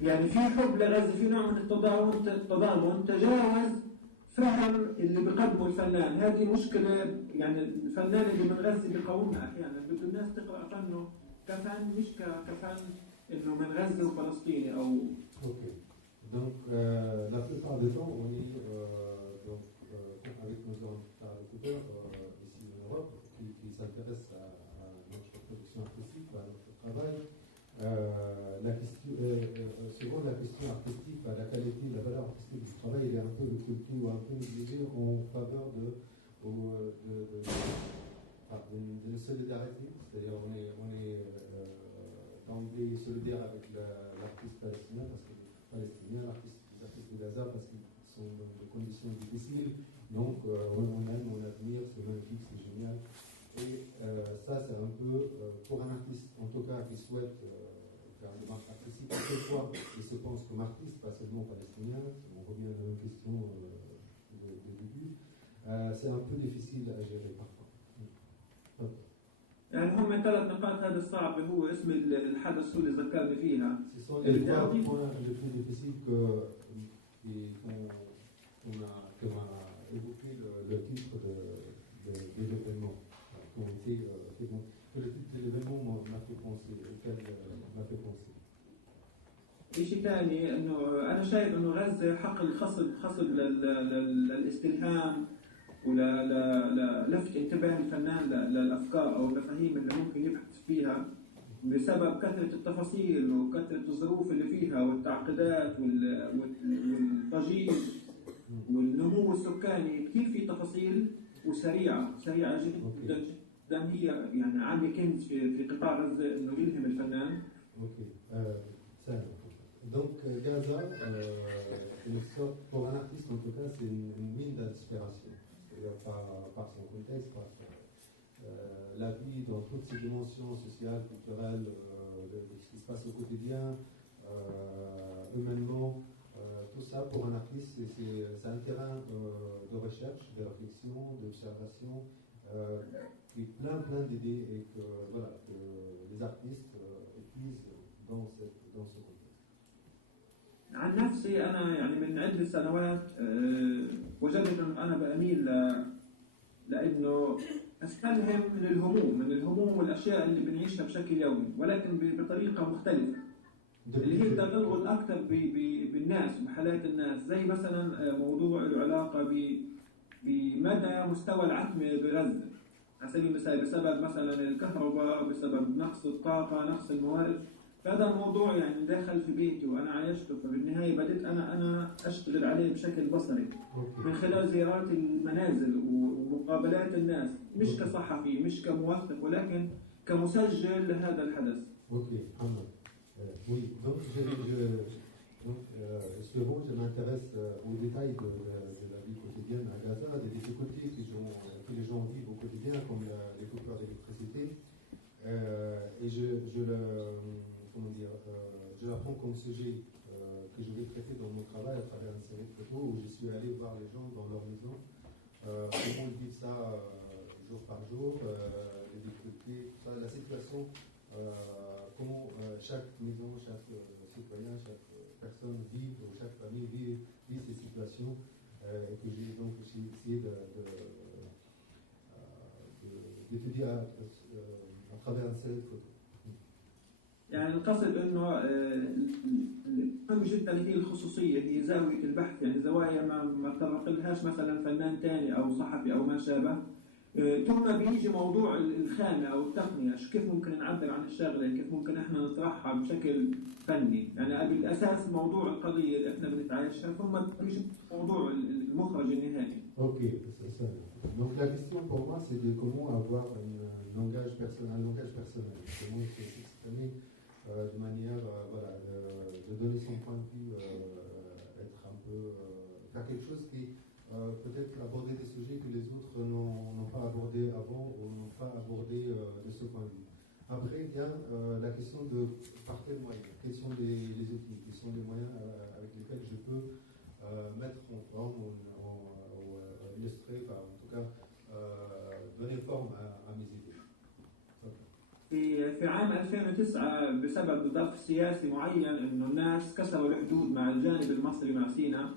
يعني في حب لغزة، في نوع من التضامن تجاوز فهم اللي بيقدمه الفنان. هذه مشكلة، يعني الفنان اللي من غزة بيقاومها أحيانا، بده الناس تقرأ فنه كفن مش كفن إنه من غزة وفلسطيني أو. Ok. Donc la plupart du temps, on est avec nos interlocuteurs ici en Europe qui s'intéressent à notre production artistique, à notre travail. Souvent la question artistique, la qualité, la valeur artistique du travail, il est un peu occultée ou un peu négligée en faveur d'une solidarité. C'est-à-dire on est d'emblée solidaire avec l'artiste palestinien, parce que les artistes de Gaza, parce qu'ils sont dans des conditions difficiles. Donc on aime, on admire, c'est magnifique, c'est génial. Et ça, c'est un peu, pour un artiste, en tout cas, qui souhaite faire une démarche artistique, quelquefois, il se pense comme artiste, pas seulement palestinien, on revient à la même question de début, c'est un peu difficile à gérer parfois. يعني هم ثلاث نقاط هذا الصعب هو اسم الحدث اللي ذكرنا فيها. Ce sont les trois points les plus difficiles qu'on a évoqué le titre de l'événement. Que le titre de l'événement m'a fait penser, auquel m'a fait penser. شيء ثاني انه انا شايف انه غزه حقل خصب للاستلهام وللفت انتباه الفنان للافكار او المفاهيم اللي ممكن يبحث فيها بسبب كثره التفاصيل وكثره الظروف اللي فيها والتعقيدات والضجيج والنمو السكاني، كثير في تفاصيل وسريعه جدا جدا، هي يعني عامل كنز في قطاع غزه انه يلهم الفنان. اوكي Donc Gaza, pour un artiste en tout cas, c'est une mine d'inspiration. C'est-à-dire par son contexte, par la vie dans toutes ses dimensions sociales, culturelles, de ce qui se passe au quotidien, humainement, tout ça pour un artiste, c'est un terrain de recherche, de réflexion, d'observation, qui est plein d'idées et que les artistes utilisent dans ce contexte. عن نفسي أنا يعني من عدة سنوات وجدت أن أنا بأميل لأنه أستلهم من الهموم والأشياء اللي بنعيشها بشكل يومي، ولكن بطريقة مختلفة اللي هي تغلغل أكثر بالناس وبحالات الناس، زي مثلا موضوع له علاقة بمدى مستوى العتمة بغزة على سبيل المثال، بسبب مثلا الكهرباء، بسبب نقص الطاقة، نقص الموارد. فهذا الموضوع يعني دخل في بيتي وأنا عايشته، فبالنهاية بديت أنا أشتغل عليه بشكل بصري من خلال زيارات المنازل ومقابلات الناس، مش كصحفي مش كموثق ولكن كمسجل لهذا الحدث. اوكي محمد. Oui, donc justement, je m'intéresse aux détails de la vie quotidienne à Gaza, des difficultés que les gens vivent au quotidien, comme les coupures d'électricité. Et je la prends comme sujet que je vais traiter dans mon travail à travers une série de photos où je suis allé voir les gens dans leur maison, comment ils vivent ça jour par jour, les difficultés, tout ça, la situation. Comment chaque maison, chaque citoyen, chaque personne vit, ou chaque famille vit ces situations, et que j'ai donc essayé d'étudier à travers une série de photos. يعني القصد انه مهم جدا هي الخصوصيه، هي زاويه البحث، يعني زوايا ما تطرق لهاش مثلا فنان ثاني او صحفي او ما شابه. ثم بيجي موضوع الخامة أو التقنية، كيف ممكن نعبر عن الشغلة، كيف ممكن إحنا نطرحها بشكل فني، يعني بالأساس موضوع القضية اللي إحنا بنتعايشها، ثم بيجي موضوع المخرج النهائي. Ok, c'est ça. Donc la question pour moi, c'est de comment avoir un langage personnel, comment s'exprimer de manière, voilà, de donner son point de vue, être un peu, faire quelque chose qui peut-être aborder des sujets que les autres n'ont pas abordés avant ou n'ont pas abordé de ce point de vue. Après, il y a la question de par quels moyens, quels sont les outils, quels sont les moyens avec lesquels je peux mettre en forme ou illustrer, enfin, en tout cas donner forme à mes idées. في عام 2009 بسبب ظرف سياسي معين انه الناس كسروا الحدود مع الجانب المصري مع سيناء،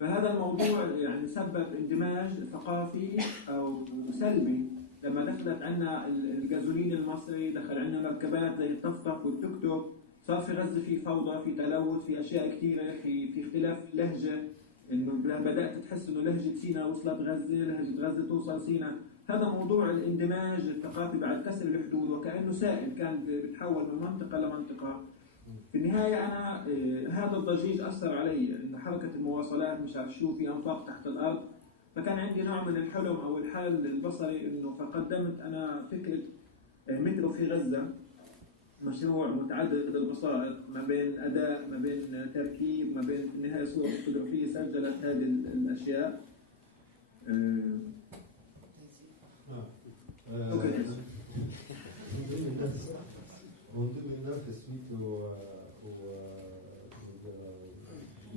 فهذا الموضوع يعني سبب اندماج ثقافي او سلبي. لما دخلت عنا الغازولين المصري، دخل عنا مركبات زي الطفطف والتوك توك، صار في غزه في فوضى، في تلوث، في اشياء كثيره، في اختلاف لهجه، انه بدات تحس انه لهجه سيناء وصلت غزه، لهجه غزه توصل سيناء. هذا موضوع الاندماج الثقافي بعد كسر الحدود، وكانه سائل كان بيتحول من منطقه لمنطقه. في النهايه انا هذا الضجيج اثر علي، انه حركه المواصلات مش عارف شو، في انفاق تحت الارض، فكان عندي نوع من الحلم او الحال البصري، انه فقدمت انا فكره مترو في غزه، مشروع متعدد البسائط، ما بين اداء، ما بين تركيب، ما بين في النهايه صور فوتوغرافيه سجلت هذه الاشياء. En 2009, suite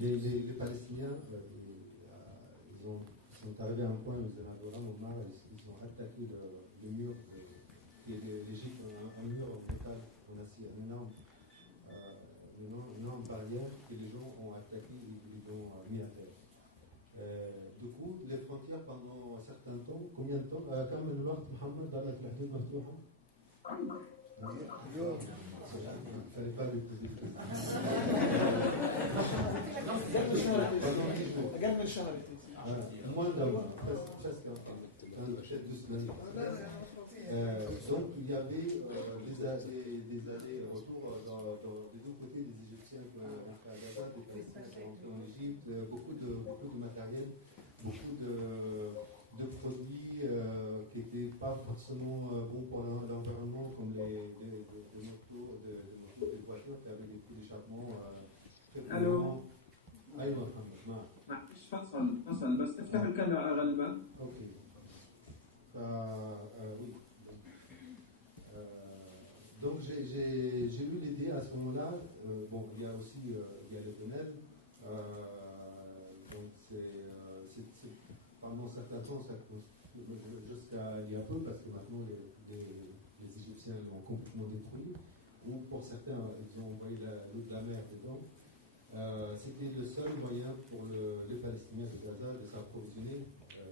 les Palestiniens, ils sont arrivés à un point où ils en avaient vraiment marre, ils ont attaqué le mur d'Égypte, un mur en métal, en acier, une énorme barrière que les gens ont attaqué et ils ont mis à terre. Du coup, les frontières pendant un certain temps, combien de temps كم من وقت محمد ظلت الحدود مفتوحة؟ اليوم. Il ne fallait pas lui poser de questions. أقل من شهر. Moins d'un mois, presque peut-être 2 semaines. Donc il y avait des allers-retours des deux côtés, des Égyptiens qui ont rentré à Gaza, des Palestiniens qui ont rentré en Égypte, beaucoup de matériel, beaucoup de produits qui n'étaient pas forcément bons pour l'environnement, comme des motos, des voitures qui avaient des coups d'échappement très الو أيوة محمد معك. معلش فصل بس افتح الكاميرا غالبا. اوكي. Oui. Donc j'ai eu l'idée à ce moment-là. Bon, il y a aussi il y a les tunnels. Donc c'est pendant un certain temps, jusqu'à il y a peu, parce que maintenant les Égyptiens l'ont complètement détruit, ou pour certains ils ont envoyé l'eau de la mer dedans. C'était le seul moyen pour les Palestiniens de Gaza de s'approvisionner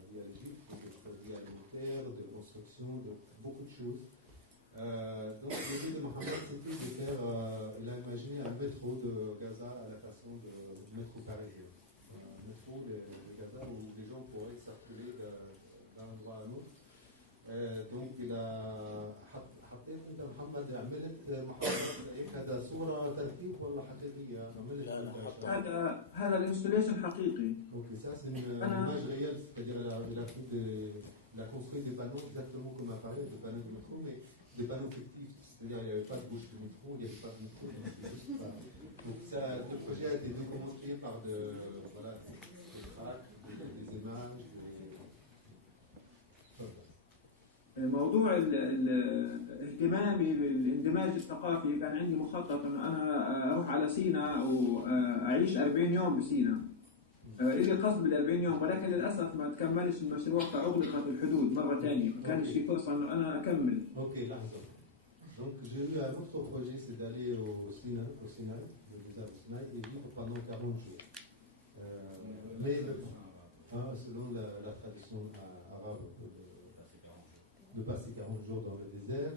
via l'Égypte, de produits alimentaires, de construction, de beaucoup de choses. Donc l'idée de Mohamed, c'était de faire, il a imaginé un métro de Gaza à la façon du métro parisien. Un métro de Gaza où les gens pourraient circuler d'un endroit à l'autre. Donc il a حطيت انت محمد عملت محاضره هذا صورة ترتيب ولا حقيقية؟ هذا الانستليشن حقيقي. اوكي ça c'est une image réelle, c'est-à-dire il a construit des panneaux exactement comme à Paris, des panneaux de métro, mais des panneaux fictifs, c'est-à-dire il n'y avait pas de bouche de métro, il n'y avait pas de métro, donc ça, le projet a été démontré par voilà, des tracts, des images. موضوع اهتمامي بالاندماج الثقافي كان عندي مخطط انه انا اروح على سيناء واعيش 40 يوم بسيناء. إلي قصد بال 40 يوم ولكن للاسف ما تكملش المشروع فاغلقت الحدود مره ثانيه، ما كانش في فرصه انه انا اكمل. اوكي لحظه. Donc j'ai eu un autre projet, c'est d'aller au Sinaï, le désert du Sinaï, et vivre pendant 40 jours. Mais selon la tradition arabe, de passer 40 jours dans le désert,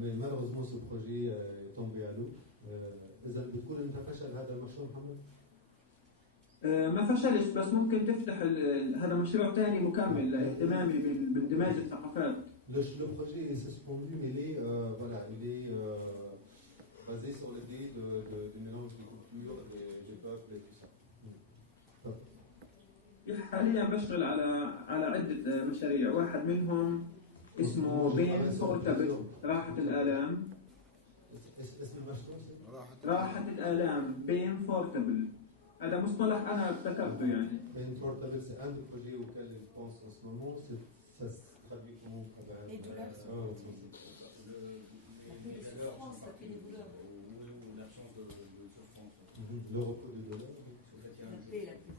mais malheureusement ce projet est tombé à l'eau. إذا بتقول أنت فشل هذا المشروع محمد؟ ما فشلش بس ممكن تفتح هذا مشروع ثاني مكمل لاهتمامي باندماج الثقافات. Le projet est suspendu, mais il est basé sur l'idée du mélange des cultures, des peuples et tout ça. حاليا بشتغل على عدة مشاريع، واحد منهم اسمه بين فورتابل راحة الآلام. اسم المشروع؟ راحة الآلام بين فورتابل. هذا مصطلح أنا ابتكرته يعني. بين فورتابل c'est un des projets auxquels je pense en ce moment. Ça se traduit comment? Les douleurs. Les souffrances, ça fait des douleurs. Ou l'absence de souffrance. Le repos de douleur. La paix, la paix.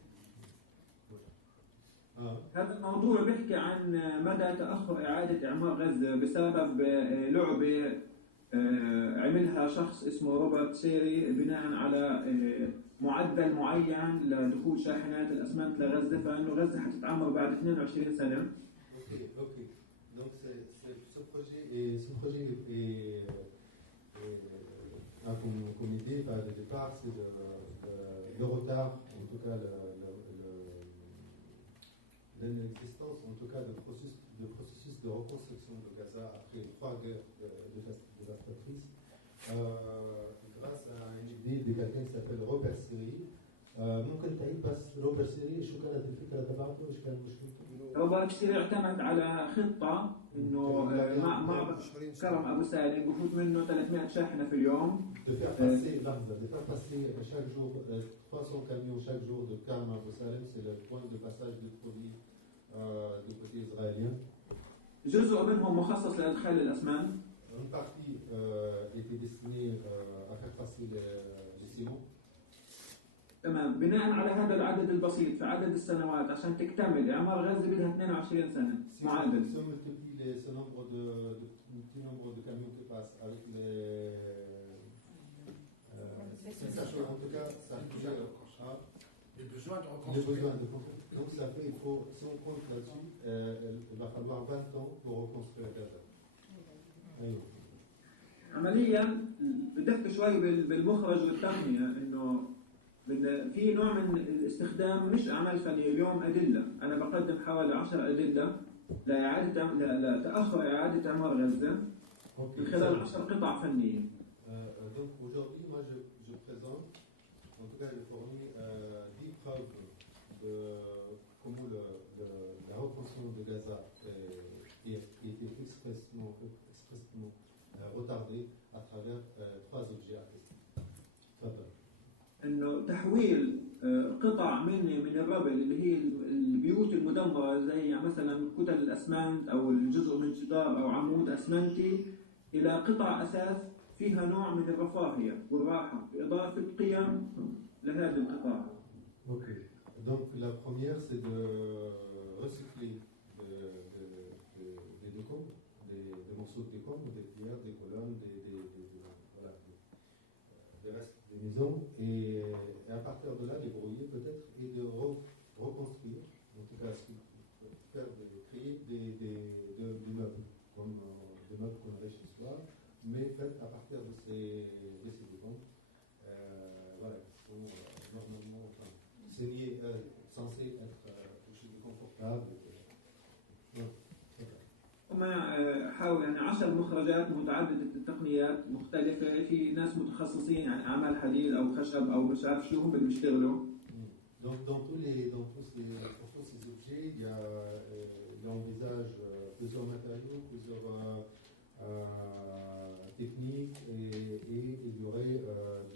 هذا الموضوع بيحكي عن مدى تأخر إعادة إعمار غزة بسبب لعبة عملها شخص اسمه روبرت سيري بناء على معدل معين لدخول شاحنات الأسمنت لغزة، فإنه غزة حتتعمر بعد 22 سنة. Ok. Donc ce projet a comme idée de départ, c'est le retard, en tout cas l'existence en tout cas de processus de reconstruction de Gaza après 3 guerres dévastatrices, grâce à une idée de quelqu'un qui s'appelle Robert Siri. ممكن تعيد بس روبرت سيري شو كانت الفكره تبعته؟ ايش كان مشكلته؟ روبرت سيري اعتمد على خطه انه مع كرم ابو سالم بفوت منه 300 شاحنه في اليوم. de faire passer chaque jour 300 camions chaque jour de Karm Abu Salem, c'est le point de passage de produits du côté israélien. جزء منهم مخصص لادخال الاسمنت. Une partie était destinée à faire passer les ciments. تمام. بناء على هذا العدد البسيط في عدد السنوات عشان تكتمل اعمار غزه بدها 22 سنه معدل. Si on multiplie ce nombre petit nombre de camions qui passent avec en tout cas ça les besoins de reconstruction. Donc ça fait, si on compte là-dessus, il va falloir 20 ans pour reconstruire Gaza. عمليا بدك شوي بالمخرج والتقنيه انه في نوع من الاستخدام مش اعمال فنيه، اليوم ادله، انا بقدم حوالي 10 ادله لتاخر اعاده اعمار غزه من خلال 10 قطع فنيه. Donc aujourd'hui, moi je présente, en tout cas je fournis 10 preuves de comment la reconstruction de Gaza a été expressément retardée à travers 3 objets artistiques. انه تحويل قطع من الربل اللي هي البيوت المدمره زي مثلا كتل الاسمنت او الجزء من جدار او عمود اسمنتي الى قطع اثاث فيها نوع من الرفاهيه والراحه باضافه قيم لهذه القطع. Ok. Donc la première c'est de recycler des décombres, des morceaux de décombres, des pierres, des colonnes, des restes des maisons et à partir de là débrouiller peut-être et de reconstruire, en tout cas créer des meubles comme des meubles qu'on avait chez soi, mais faits à partir de ces décombres, voilà, qui sont normalement censés être confortables. هم حاول يعني 10 مخرجات متعدده تقنيات مختلفة، في ناس متخصصين يعني أعمال حديد أو خشب أو مش عارف شو هم اللي بيشتغلوا. Donc pour tous ces objets, il envisage plusieurs matériaux, plusieurs techniques et il y aurait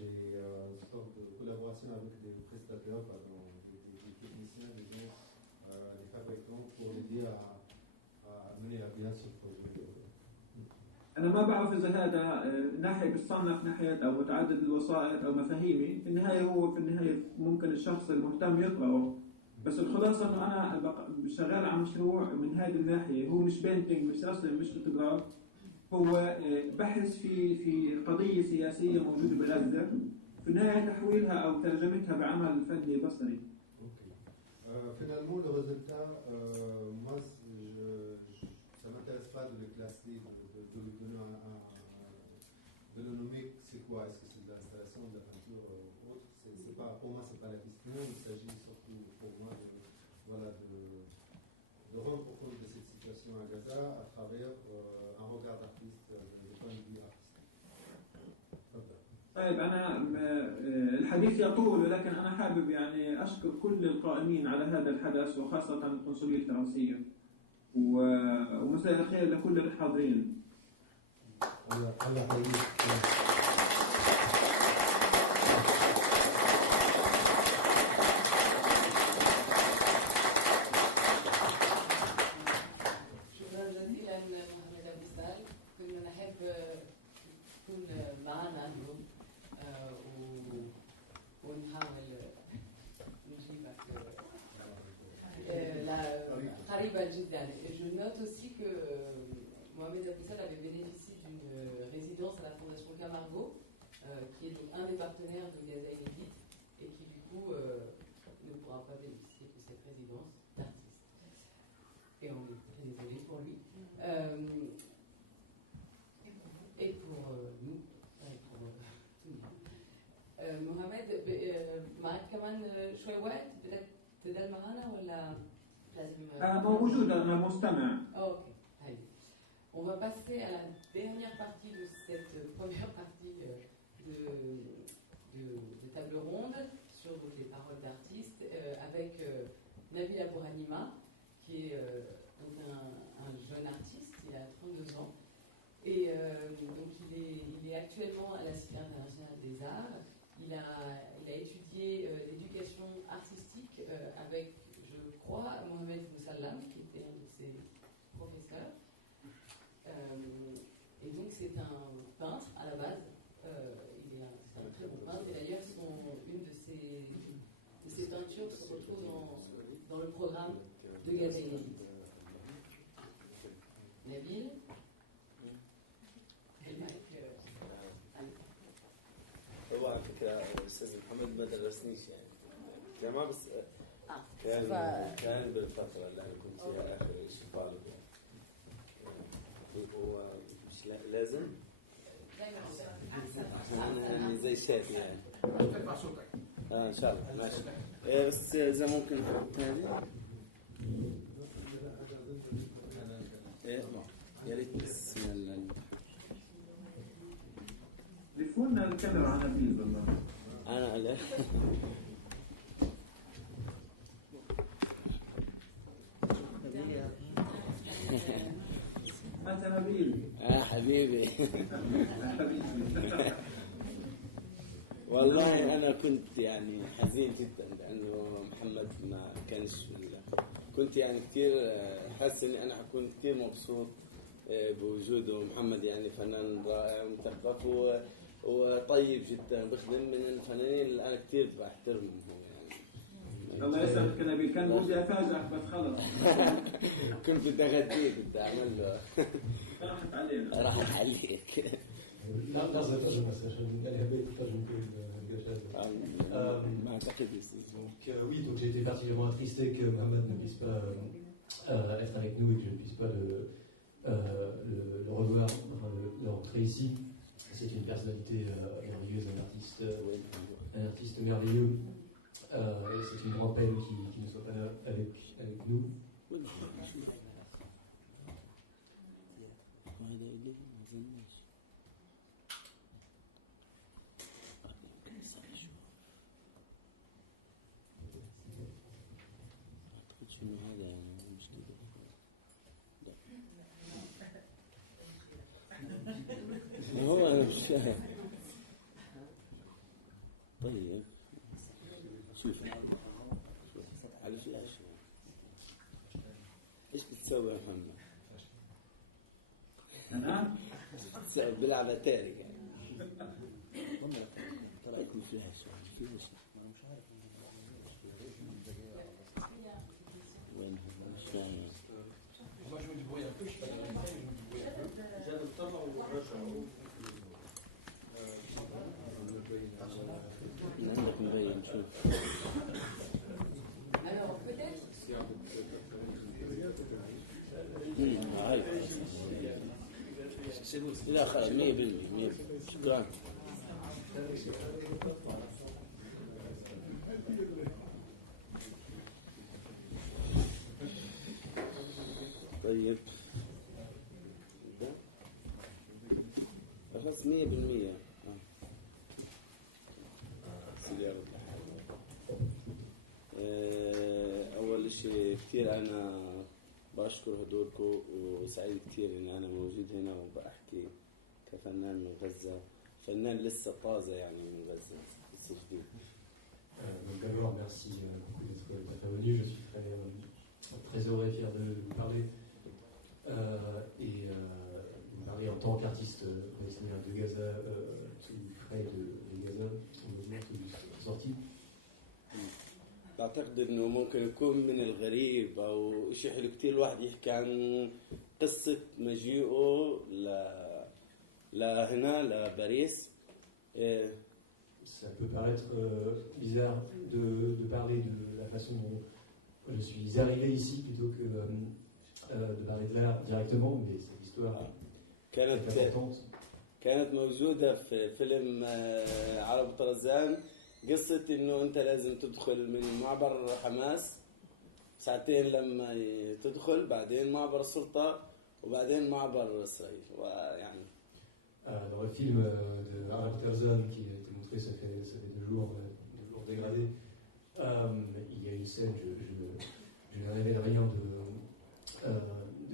des sortes de collaboration avec des prestataires, des techniciens, des gens, des fabricants pour l'aider à mener à bien ce projet. أنا ما بعرف إذا هذا ناحية بتصنف ناحية أو متعدد الوسائط أو مفاهيمي، في النهاية هو في النهاية ممكن الشخص المهتم يقرأه، بس الخلاصة إنه أنا شغال على مشروع من هذه الناحية، هو مش بينتينج مش رسم مش فوتوغراف، هو بحث في قضية سياسية موجودة بغزة، في النهاية تحويلها أو ترجمتها بعمل فني بصري. Finalement, le résultat, moi, ça ne m'intéresse pas de les classer, de le nommer c'est quoi, est-ce que c'est de l'installation, de la peinture ou autre, pour moi, ce n'est pas la question, il s'agit surtout pour moi de rendre compte de cette situation à Gaza à travers un regard d'artiste, de point de vue artistique. طيب أنا الحديث يطول، ولكن أنا حابب يعني أشكر كل القائمين على هذا الحدث وخاصة القنصلية الفرنسية ومساء الخير لكل الحاضرين. Je note aussi que Mohamed Aboussal avait bénéficié d'une résidence à la Fondation Camargo, qui est donc un des partenaires de Gaza Inédite, et qui du coup ne pourra pas bénéficier de cette résidence d'artiste. Et on est très désolé pour lui. Et pour nous, et pour tout le monde. Mohamed, معك كمان شوي وقت تدل معنا ولا لازم؟ موجود أنا مستمع. Ok, allez. On va passer à la dernière partie de cette première partie de table ronde sur les paroles d'artistes avec Nabil Abouhanima, qui est donc un jeune artiste, il a 32 ans. Et donc il est actuellement à la Cité internationale des arts. Il a étudié l'éducation artistique avec, je crois, Mohamed Moussallam, qui était un de ses professeurs. Et donc c'est un peintre à la base. C'est un très bon peintre. Et d'ailleurs, une de ses peintures se retrouve dans le programme de Gaza Inédite. Nabil. هو على فكرة الأستاذ محمد ما درسنيش يعني جامعة بس كان بالفترة اللي أنا كنت فيها آخر شيء طالب يعني هو مش لازم أنا زي شايف يعني إن شاء الله ماشي بس إذا ممكن نحط هذه يا ريت بسم الله لفونا الكاميرا على نبيل بالله. أنا لا. أنت نبيل. حبيبي. والله أنا كنت يعني حزين جدا لأنه محمد ما كانش كنت يعني كتير حاسس إني أنا حكون كتير مبسوط بوجوده. محمد يعني فنان رائع ومثقف وطيب جدا، بخدم من الفنانين اللي انا كثير بحترمهم يعني. الله يسعدك نبيل، كان بدي افاجئك بس خلص. كنت بدي اغديه، بدي اعمل له راحت علينا. راحت عليك. لا قصدي ترجمة عشان قال هبيت ترجمة الجشاز. ما اعتقد يصير. Oui, donc j'ai été particulièrement attristé que Mohamed ne puisse pas être avec nous et que je ne puisse pas le revoir, le rentrer ici. C'est une personnalité merveilleuse, un artiste merveilleux. C'est une grande peine qu'il ne soit pas là avec nous. طيب شوف على فلاش ايش بتسوي يا محمد؟ أنا بتسوي بلعب اتاري يعني والله طلعت لي فلاش في ايش؟ مش عارف وين مش فاهم Moi, je me débrouille un peu, je sais pas si je me débrouille un peu. جاب الطبع ورجعوا عندك مبين شوف Alors, peut-être, هاي لا خلاص 100% شكرا طيب خلاص 100% سيارة أول شيء كثير أنا بشكر هدولكم وسعيد كثير إن أنا موجود هنا وبحكي كفنان من غزة فنان لسه طازة يعني من غزة لسه جديد. Donc d'abord, merci beaucoup d'être venu. Je suis très heureux et fier de vous parler. Et vous parler en tant qu'artiste palestinien de Gaza, tout frais de Gaza, au mouvement tout sorti. بعتقد انه ممكن يكون من الغريب او شيء حلو كتير الواحد يحكي عن قصة مجيئه لهنا لباريس. Ça peut paraître bizarre de parler de la façon dont je suis arrivé ici plutôt que de parler de l'art directement, mais cette histoire est importante. كانت موجودة في فيلم عرب طرزان قصة إنه أنت لازم تدخل من معبر حماس ساعتين لما تدخل بعدين معبر السلطة وبعدين معبر إسرائيل ويعني. Dans le film de Harald Tarzan qui a été montré, ça fait 2 jours dégradé, il y a une scène, je ne révèle rien de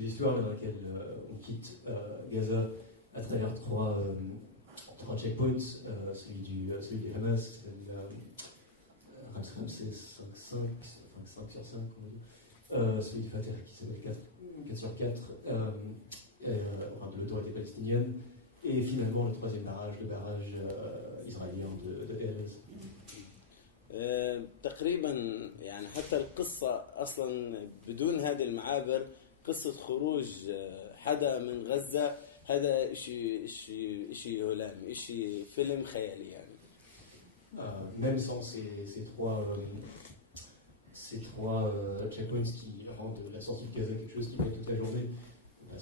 l'histoire dans laquelle on quitte Gaza à travers 3 checkpoints, celui du Hamas, celui de Ramsey 5 sur 5, celui du Fatah qui s'appelle 4 sur 4, de l'autorité palestinienne, et finalement le 3e barrage, le barrage israélien de Erez. تقريبا يعني حتى القصة أصلا بدون هذه المعابر قصة خروج حدا من غزة هذا شيء هولندي شيء فيلم خيالي يعني. Même sans ces 3 checkpoints qui rendent la sortie de Gaza quelque chose qui fait toute la journée, on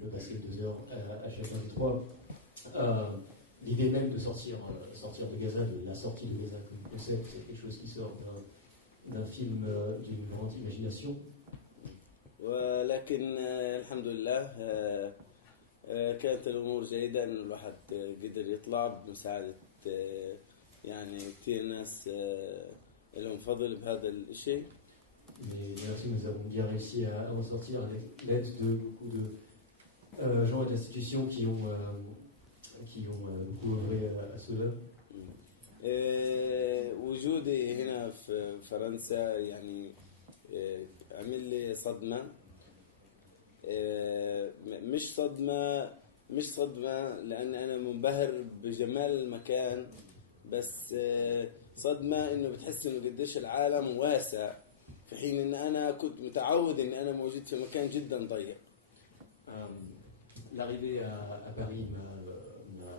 peut passer 2 heures à chacun des 3. L'idée même de sortir de Gaza, de la sortie de Gaza comme concept, c'est quelque chose qui sort d'un film d'une grande imagination. ولكن الحمد لله كانت الأمور جيدة إنه الواحد قدر يطلع بمساعدة يعني كثير ناس لهم فضل بهذا الشيء. Mais merci, nous avons bien réussi à en sortir avec l'aide de beaucoup de gens et d'institutions qui ont beaucoup œuvré à cela. وجودي هنا في فرنسا يعني عمل لي صدمة. مش صدمة لأن أنا منبهر بجمال المكان بس صدمة إنه بتحس إنه قديش العالم واسع في حين إن أنا كنت متعود إن أنا موجود في مكان جدا ضيق. L'arrivée à Paris m'a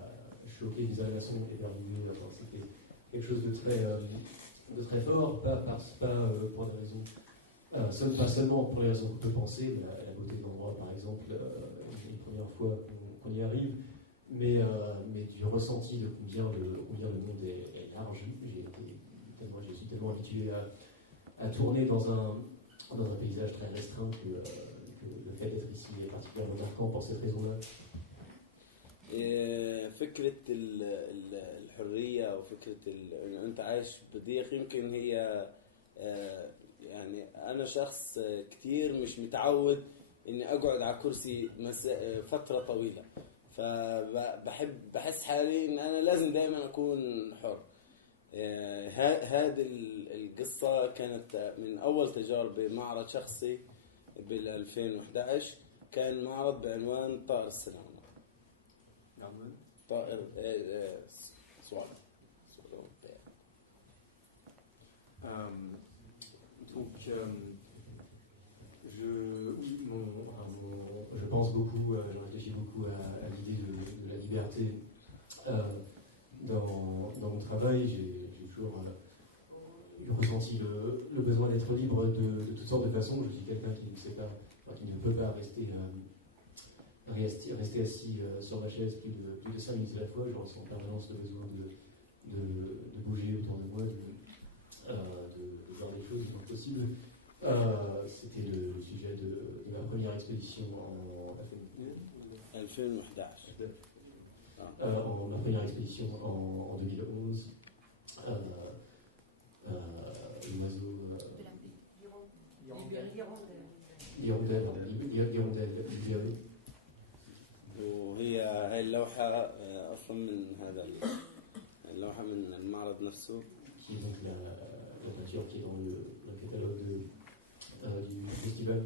choqué vis-à-vis de la son et vertigineux. C'était quelque chose de très fort, pas pour des raisons, pas seulement pour les raisons qu'on peut penser, la beauté de l'endroit par exemple, une première fois qu'on y arrive, mais du ressenti de combien le monde est large. Je suis tellement habitué à tourner dans un paysage très restreint que le fait d'être ici est particulièrement marquant pour cette raison-là. فكرة الحرية وفكرة إنه أنت عايش بضيق يمكن هي يعني أنا شخص كتير مش متعود إني أقعد على كرسي فترة طويلة بحس حالي ان انا لازم دائما اكون حر. هذه القصة كانت من اول تجاربي. معرض شخصي بال 2011 كان معرض بعنوان طائر السلام. طائر سؤال. Donc, je pense beaucoup, je réfléchis beaucoup à l'idée de la liberté dans mon travail. J'ai toujours ressenti le besoin d'être libre de toutes sortes de façons. Je suis quelqu'un qui ne sait pas, qui ne peut pas rester assis sur ma chaise plus de 5 minutes à la fois. Je ressens en permanence le besoin de bouger autour de moi, de voir les choses le plus possible. C'était le sujet de ma première expédition ma première expédition en 2011. L'oiseau l'hirondelle libérée. وهي هاي اللوحة أصلا من هذا اللوحة من المعرض نفسه. Qui est donc la peinture qui est dans le catalogue du festival.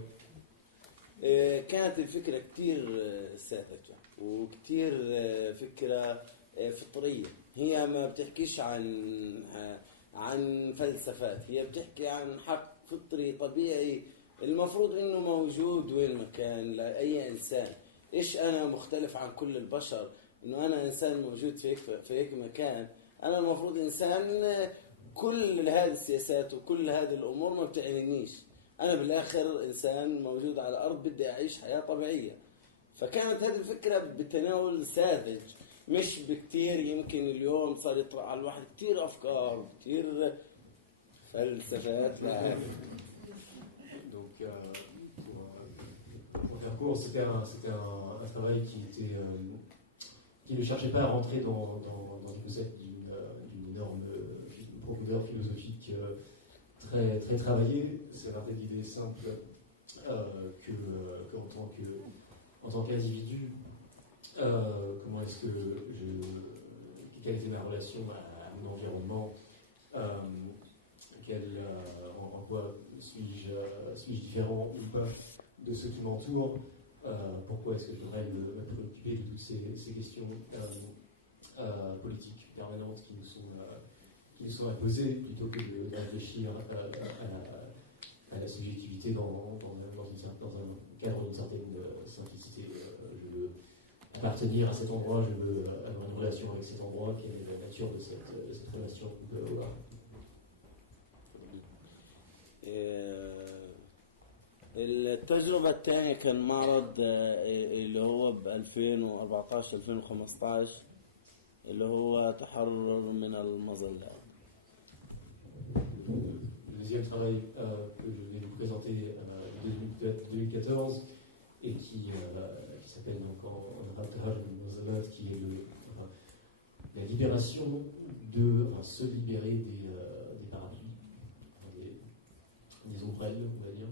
كانت الفكرة كتير ساذجة وكتير فكرة فطرية. هي ما بتحكيش عن فلسفات، هي بتحكي عن حق فطري طبيعي المفروض انه موجود وين ما كان لأي انسان. ايش انا مختلف عن كل البشر؟ انه انا انسان موجود في هيك مكان. انا المفروض انسان كل هذه السياسات وكل هذه الامور ما بتعنينيش. انا بالاخر انسان موجود على الارض بدي اعيش حياة طبيعية. فكانت هذه الفكرة بتناول ساذج مش بكتير. يمكن اليوم صار يطرح على الواحد كتير افكار كتير فلسفات. لا Donc, pour faire court, c'était un travail qui ne cherchait pas à rentrer dans le concept d'une énorme profondeur philosophique très, très travaillée. C'est un fait d'idée simple en tant qu'individu, comment est-ce que quelle était ma relation à mon environnement, en quoi suis-je différent ou pas de ceux qui m'entourent, pourquoi est-ce que je devrais me préoccuper de toutes ces questions politiques permanentes qui nous sont imposées, plutôt que de réfléchir à la subjectivité dans un cadre d'une certaine simplicité. Je veux appartenir à cet endroit, je veux avoir une relation avec cet endroit, quelle est la nature de cette relation qu'on peut avoir. التجربة الثانية كان معرض اللي هو ب 2014 2015 اللي هو تحرر من المظلة. Le deuxième travail que je vais vous présenter en 2014 et qui s'appelle donc en arabe Tahrar al-Mazalat, qui est la libération se libérer des parapluies, des ombrelles, on va dire.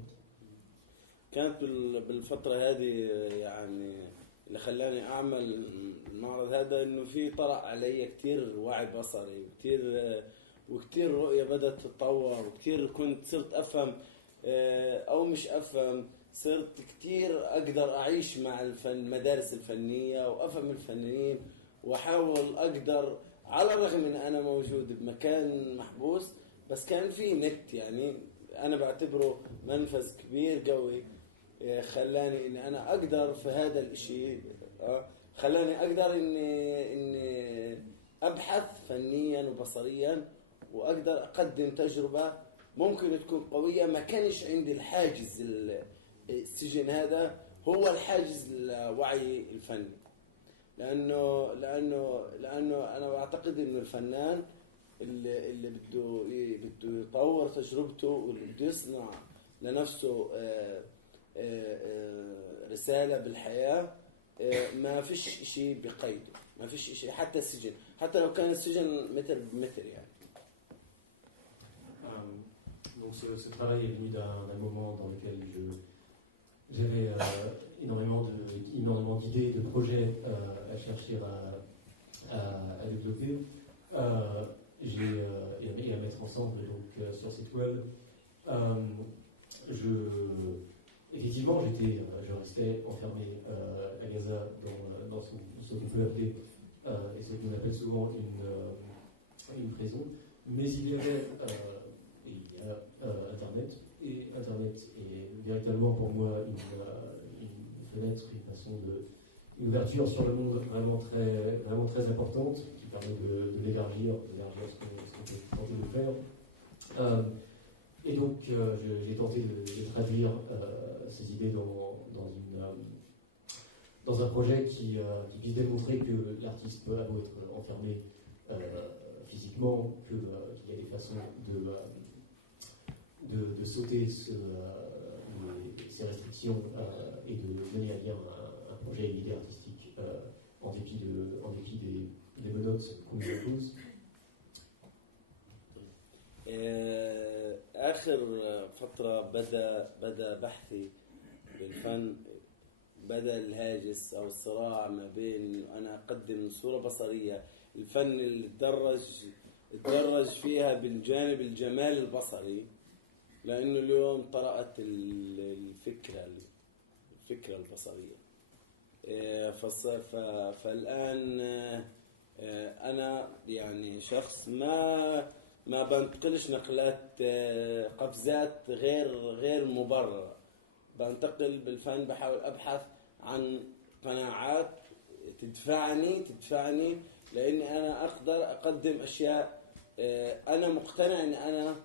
كانت بالفترة هذه يعني اللي خلاني أعمل المعرض هذا إنه في طرأ علي كتير وعي بصري وكتير رؤية بدأت تتطور وكتير صرت أفهم أو مش أفهم. صرت كتير أقدر أعيش مع المدارس الفنية وأفهم الفنانين وأحاول أقدر على الرغم إن أنا موجود بمكان محبوس بس كان في نت. يعني أنا بعتبره منفذ كبير قوي خلاني إن أنا أقدر في هذا الشيء خلاني أقدر إني أبحث فنيا وبصريا وأقدر أقدم تجربة ممكن تكون قوية. ما كانش عندي الحاجز السجن هذا هو الحاجز الوعي الفني لأنه أنا بعتقد إنه الفنان اللي بده يطور تجربته واللي بده يصنع لنفسه رسالة بالحياة ما فيش شيء بقيده. ما فيش شيء حتى السجن حتى لو كان السجن متر بمتر يعني. Donc ce travail est venu d'un moment dans lequel j'avais énormément d'idées, de projets à chercher à développer et à mettre ensemble donc, sur cette web. Effectivement, je restais enfermé à Gaza dans ce qu'on peut appeler, et ce qu'on appelle souvent une prison. Mais il y a Internet, et Internet est véritablement pour moi une fenêtre, une ouverture sur le monde vraiment très importante, qui permet de l'élargir ce qu'on peut tenter de faire. Et donc, j'ai tenté de traduire ces idées dans un projet qui vise à démontrer que l'artiste peut être enfermé physiquement, qu'il y a des façons de sauter ces restrictions et de mener à bien un projet et une idée artistique en dépit des menottes qu'on nous impose. آخر فترة بدأ بحثي بالفن، بدأ الهاجس أو الصراع ما بين أنا أقدم صورة بصرية، الفن اللي تدرج فيها بالجانب الجمال البصري، لأنه اليوم طرأت الفكرة البصرية. فالآن أنا يعني شخص ما بنتقلش نقلات قفزات غير مبررة، بنتقل بالفن، بحاول أبحث عن قناعات تدفعني لأني أنا أقدر أقدم أشياء أنا مقتنع أن أنا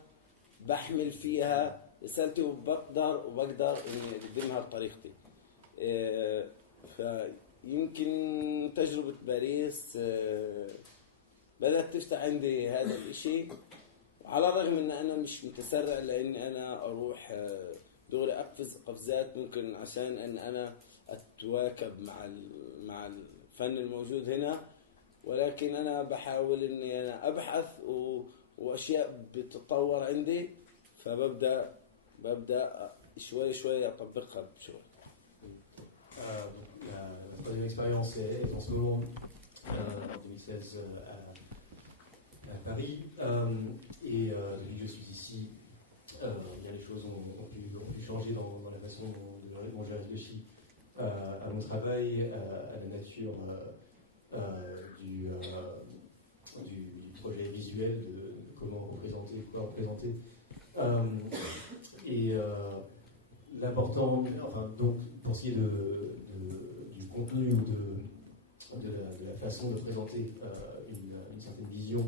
بحمل فيها رسالتي وبقدر إني أقدمها بطريقتي. فيمكن تجربة باريس بدأت تفتح عندي هذا الشيء، على الرغم ان انا مش متسرع لاني انا اروح دغري اقفز قفزات ممكن عشان ان انا اتواكب مع الفن الموجود هنا، ولكن انا بحاول اني انا ابحث واشياء بتتطور عندي، فببدا شوي اطبقها بشوي. La troisième expérience est en ce moment en 2016 à Paris, et depuis que je suis ici, bien les choses ont pu changer dans la façon dont je réfléchis à mon travail, à la nature du projet visuel, de comment représenter, quoi représenter. Et l'important, donc pour ce qui est du contenu ou de la façon de présenter une certaine vision,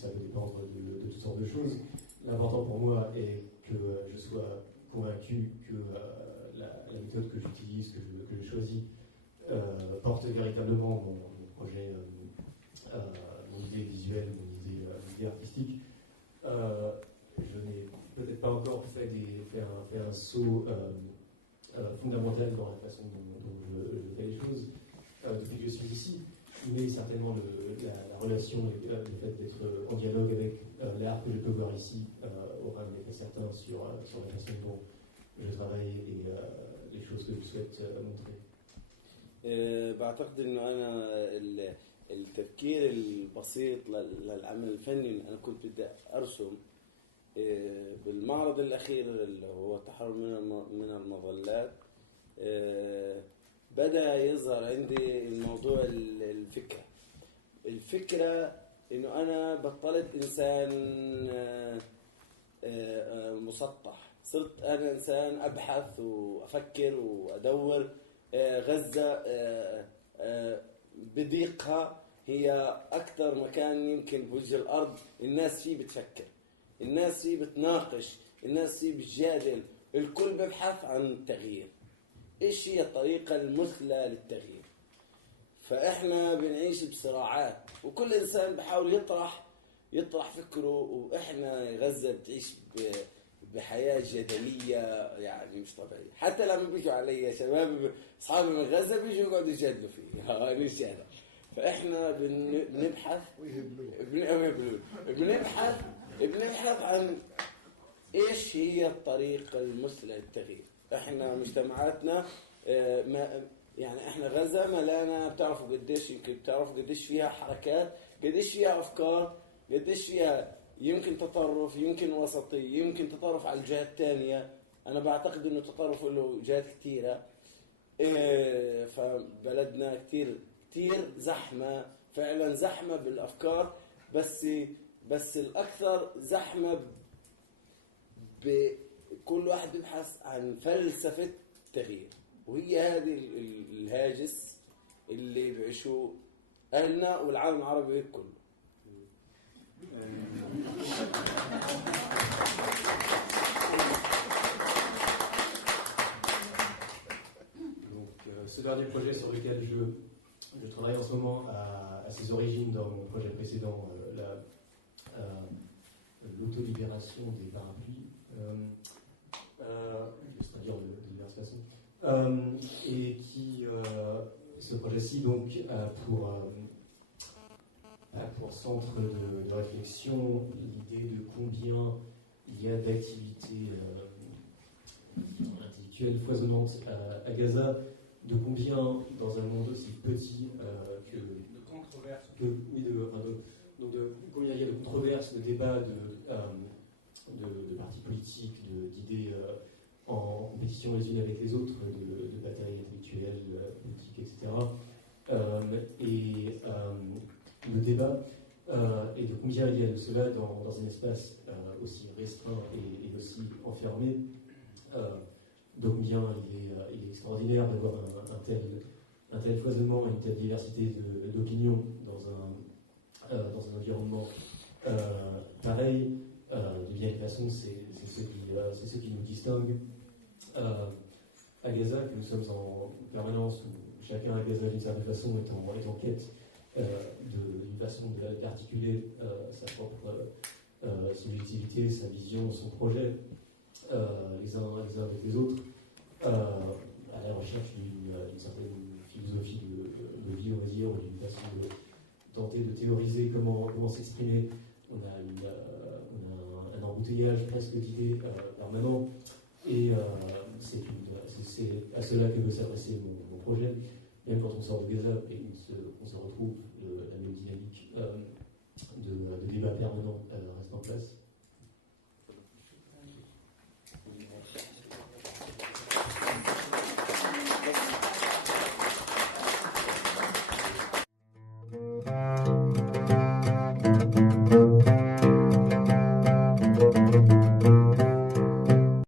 ça peut dépendre de toutes sortes de choses. L'important pour moi est que je sois convaincu que la méthode que j'utilise, que je choisis, porte véritablement mon projet, mon idée visuelle, mon idée artistique. Je n'ai peut-être pas encore fait un saut fondamental dans la façon dont je fais les choses depuis que je suis ici, mais certainement la relation, le fait d'être en dialogue avec l'art que je peux voir ici aura un effet certain sur la façon dont je travaille et les choses que je souhaite montrer. بعتقد انه انا التفكير البسيط للعمل الفني، انا كنت بدي ارسم بالمعرض الاخير اللي هو التحرر من المظلات، بدأ يظهر عندي الموضوع الفكرة انه انا بطلت انسان مسطح، صرت انا انسان ابحث وافكر وادور. غزة بضيقها هي اكثر مكان يمكن بوجه الارض الناس فيه بتفكر، الناس فيه بتناقش، الناس فيه بتجادل، الكل ببحث عن التغيير. ايش هي الطريقة المثلى للتغيير؟ فاحنا بنعيش بصراعات وكل انسان بحاول يطرح فكره، واحنا غزة بتعيش بحياة جدلية يعني مش طبيعية. حتى لما بيجوا علي شباب اصحابي من غزة بيجوا يقعدوا يجادلوا فيه مش هذا، فاحنا بنبحث بنبحث عن ايش هي الطريقة المثلى للتغيير. احنا مجتمعاتنا ما يعني احنا غزة ملانة، بتعرفوا قديش، يمكن بتعرفوا قديش فيها حركات، قديش فيها افكار، قديش فيها يمكن تطرف، يمكن وسطي، يمكن تطرف على الجهة الثانية. انا بعتقد انه تطرف له جهات كثيرة. فبلدنا كثير زحمة، فعلا زحمة بالافكار، بس الاكثر زحمة بكل واحد بيبحث عن فلسفة تغيير، وهي هذه الهاجس اللي بيعيشوه أهلنا والعالم العربي كله. Ce dernier projet sur lequel je travaille en ce moment a ses origines dans mon projet précédent, l'autolibération des parapluies, c'est-à-dire de diverses façons, et qui, ce projet-ci donc a pour centre de réflexion l'idée de combien il y a d'activités intellectuelles foisonnantes à Gaza, de combien dans un monde aussi petit de controverses. Donc combien il y a de controverses, de débats, de partis politiques, d'idées en compétition les unes avec les autres, de batailles intellectuelles, politiques, etc. Le débat, et de combien il y a de cela dans un espace aussi restreint et aussi enfermé. Donc combien il est extraordinaire d'avoir un tel foisonnement, une telle diversité d'opinions dans un environnement pareil. De bien façon, c'est ce qui nous distingue à Gaza, que nous sommes en permanence, où chacun à Gaza d'une certaine façon est en quête d'une façon d'articuler sa propre subjectivité, sa vision, son projet, les uns avec les autres, à la recherche d'une certaine philosophie de vie, on va dire, ou d'une façon de tenter de théoriser comment s'exprimer. On a un embouteillage presque d'idées permanent, et c'est à cela que veut s'adresser mon projet. Même quand on sort de Gaza et on se retrouve, la même dynamique de débat permanent reste en place.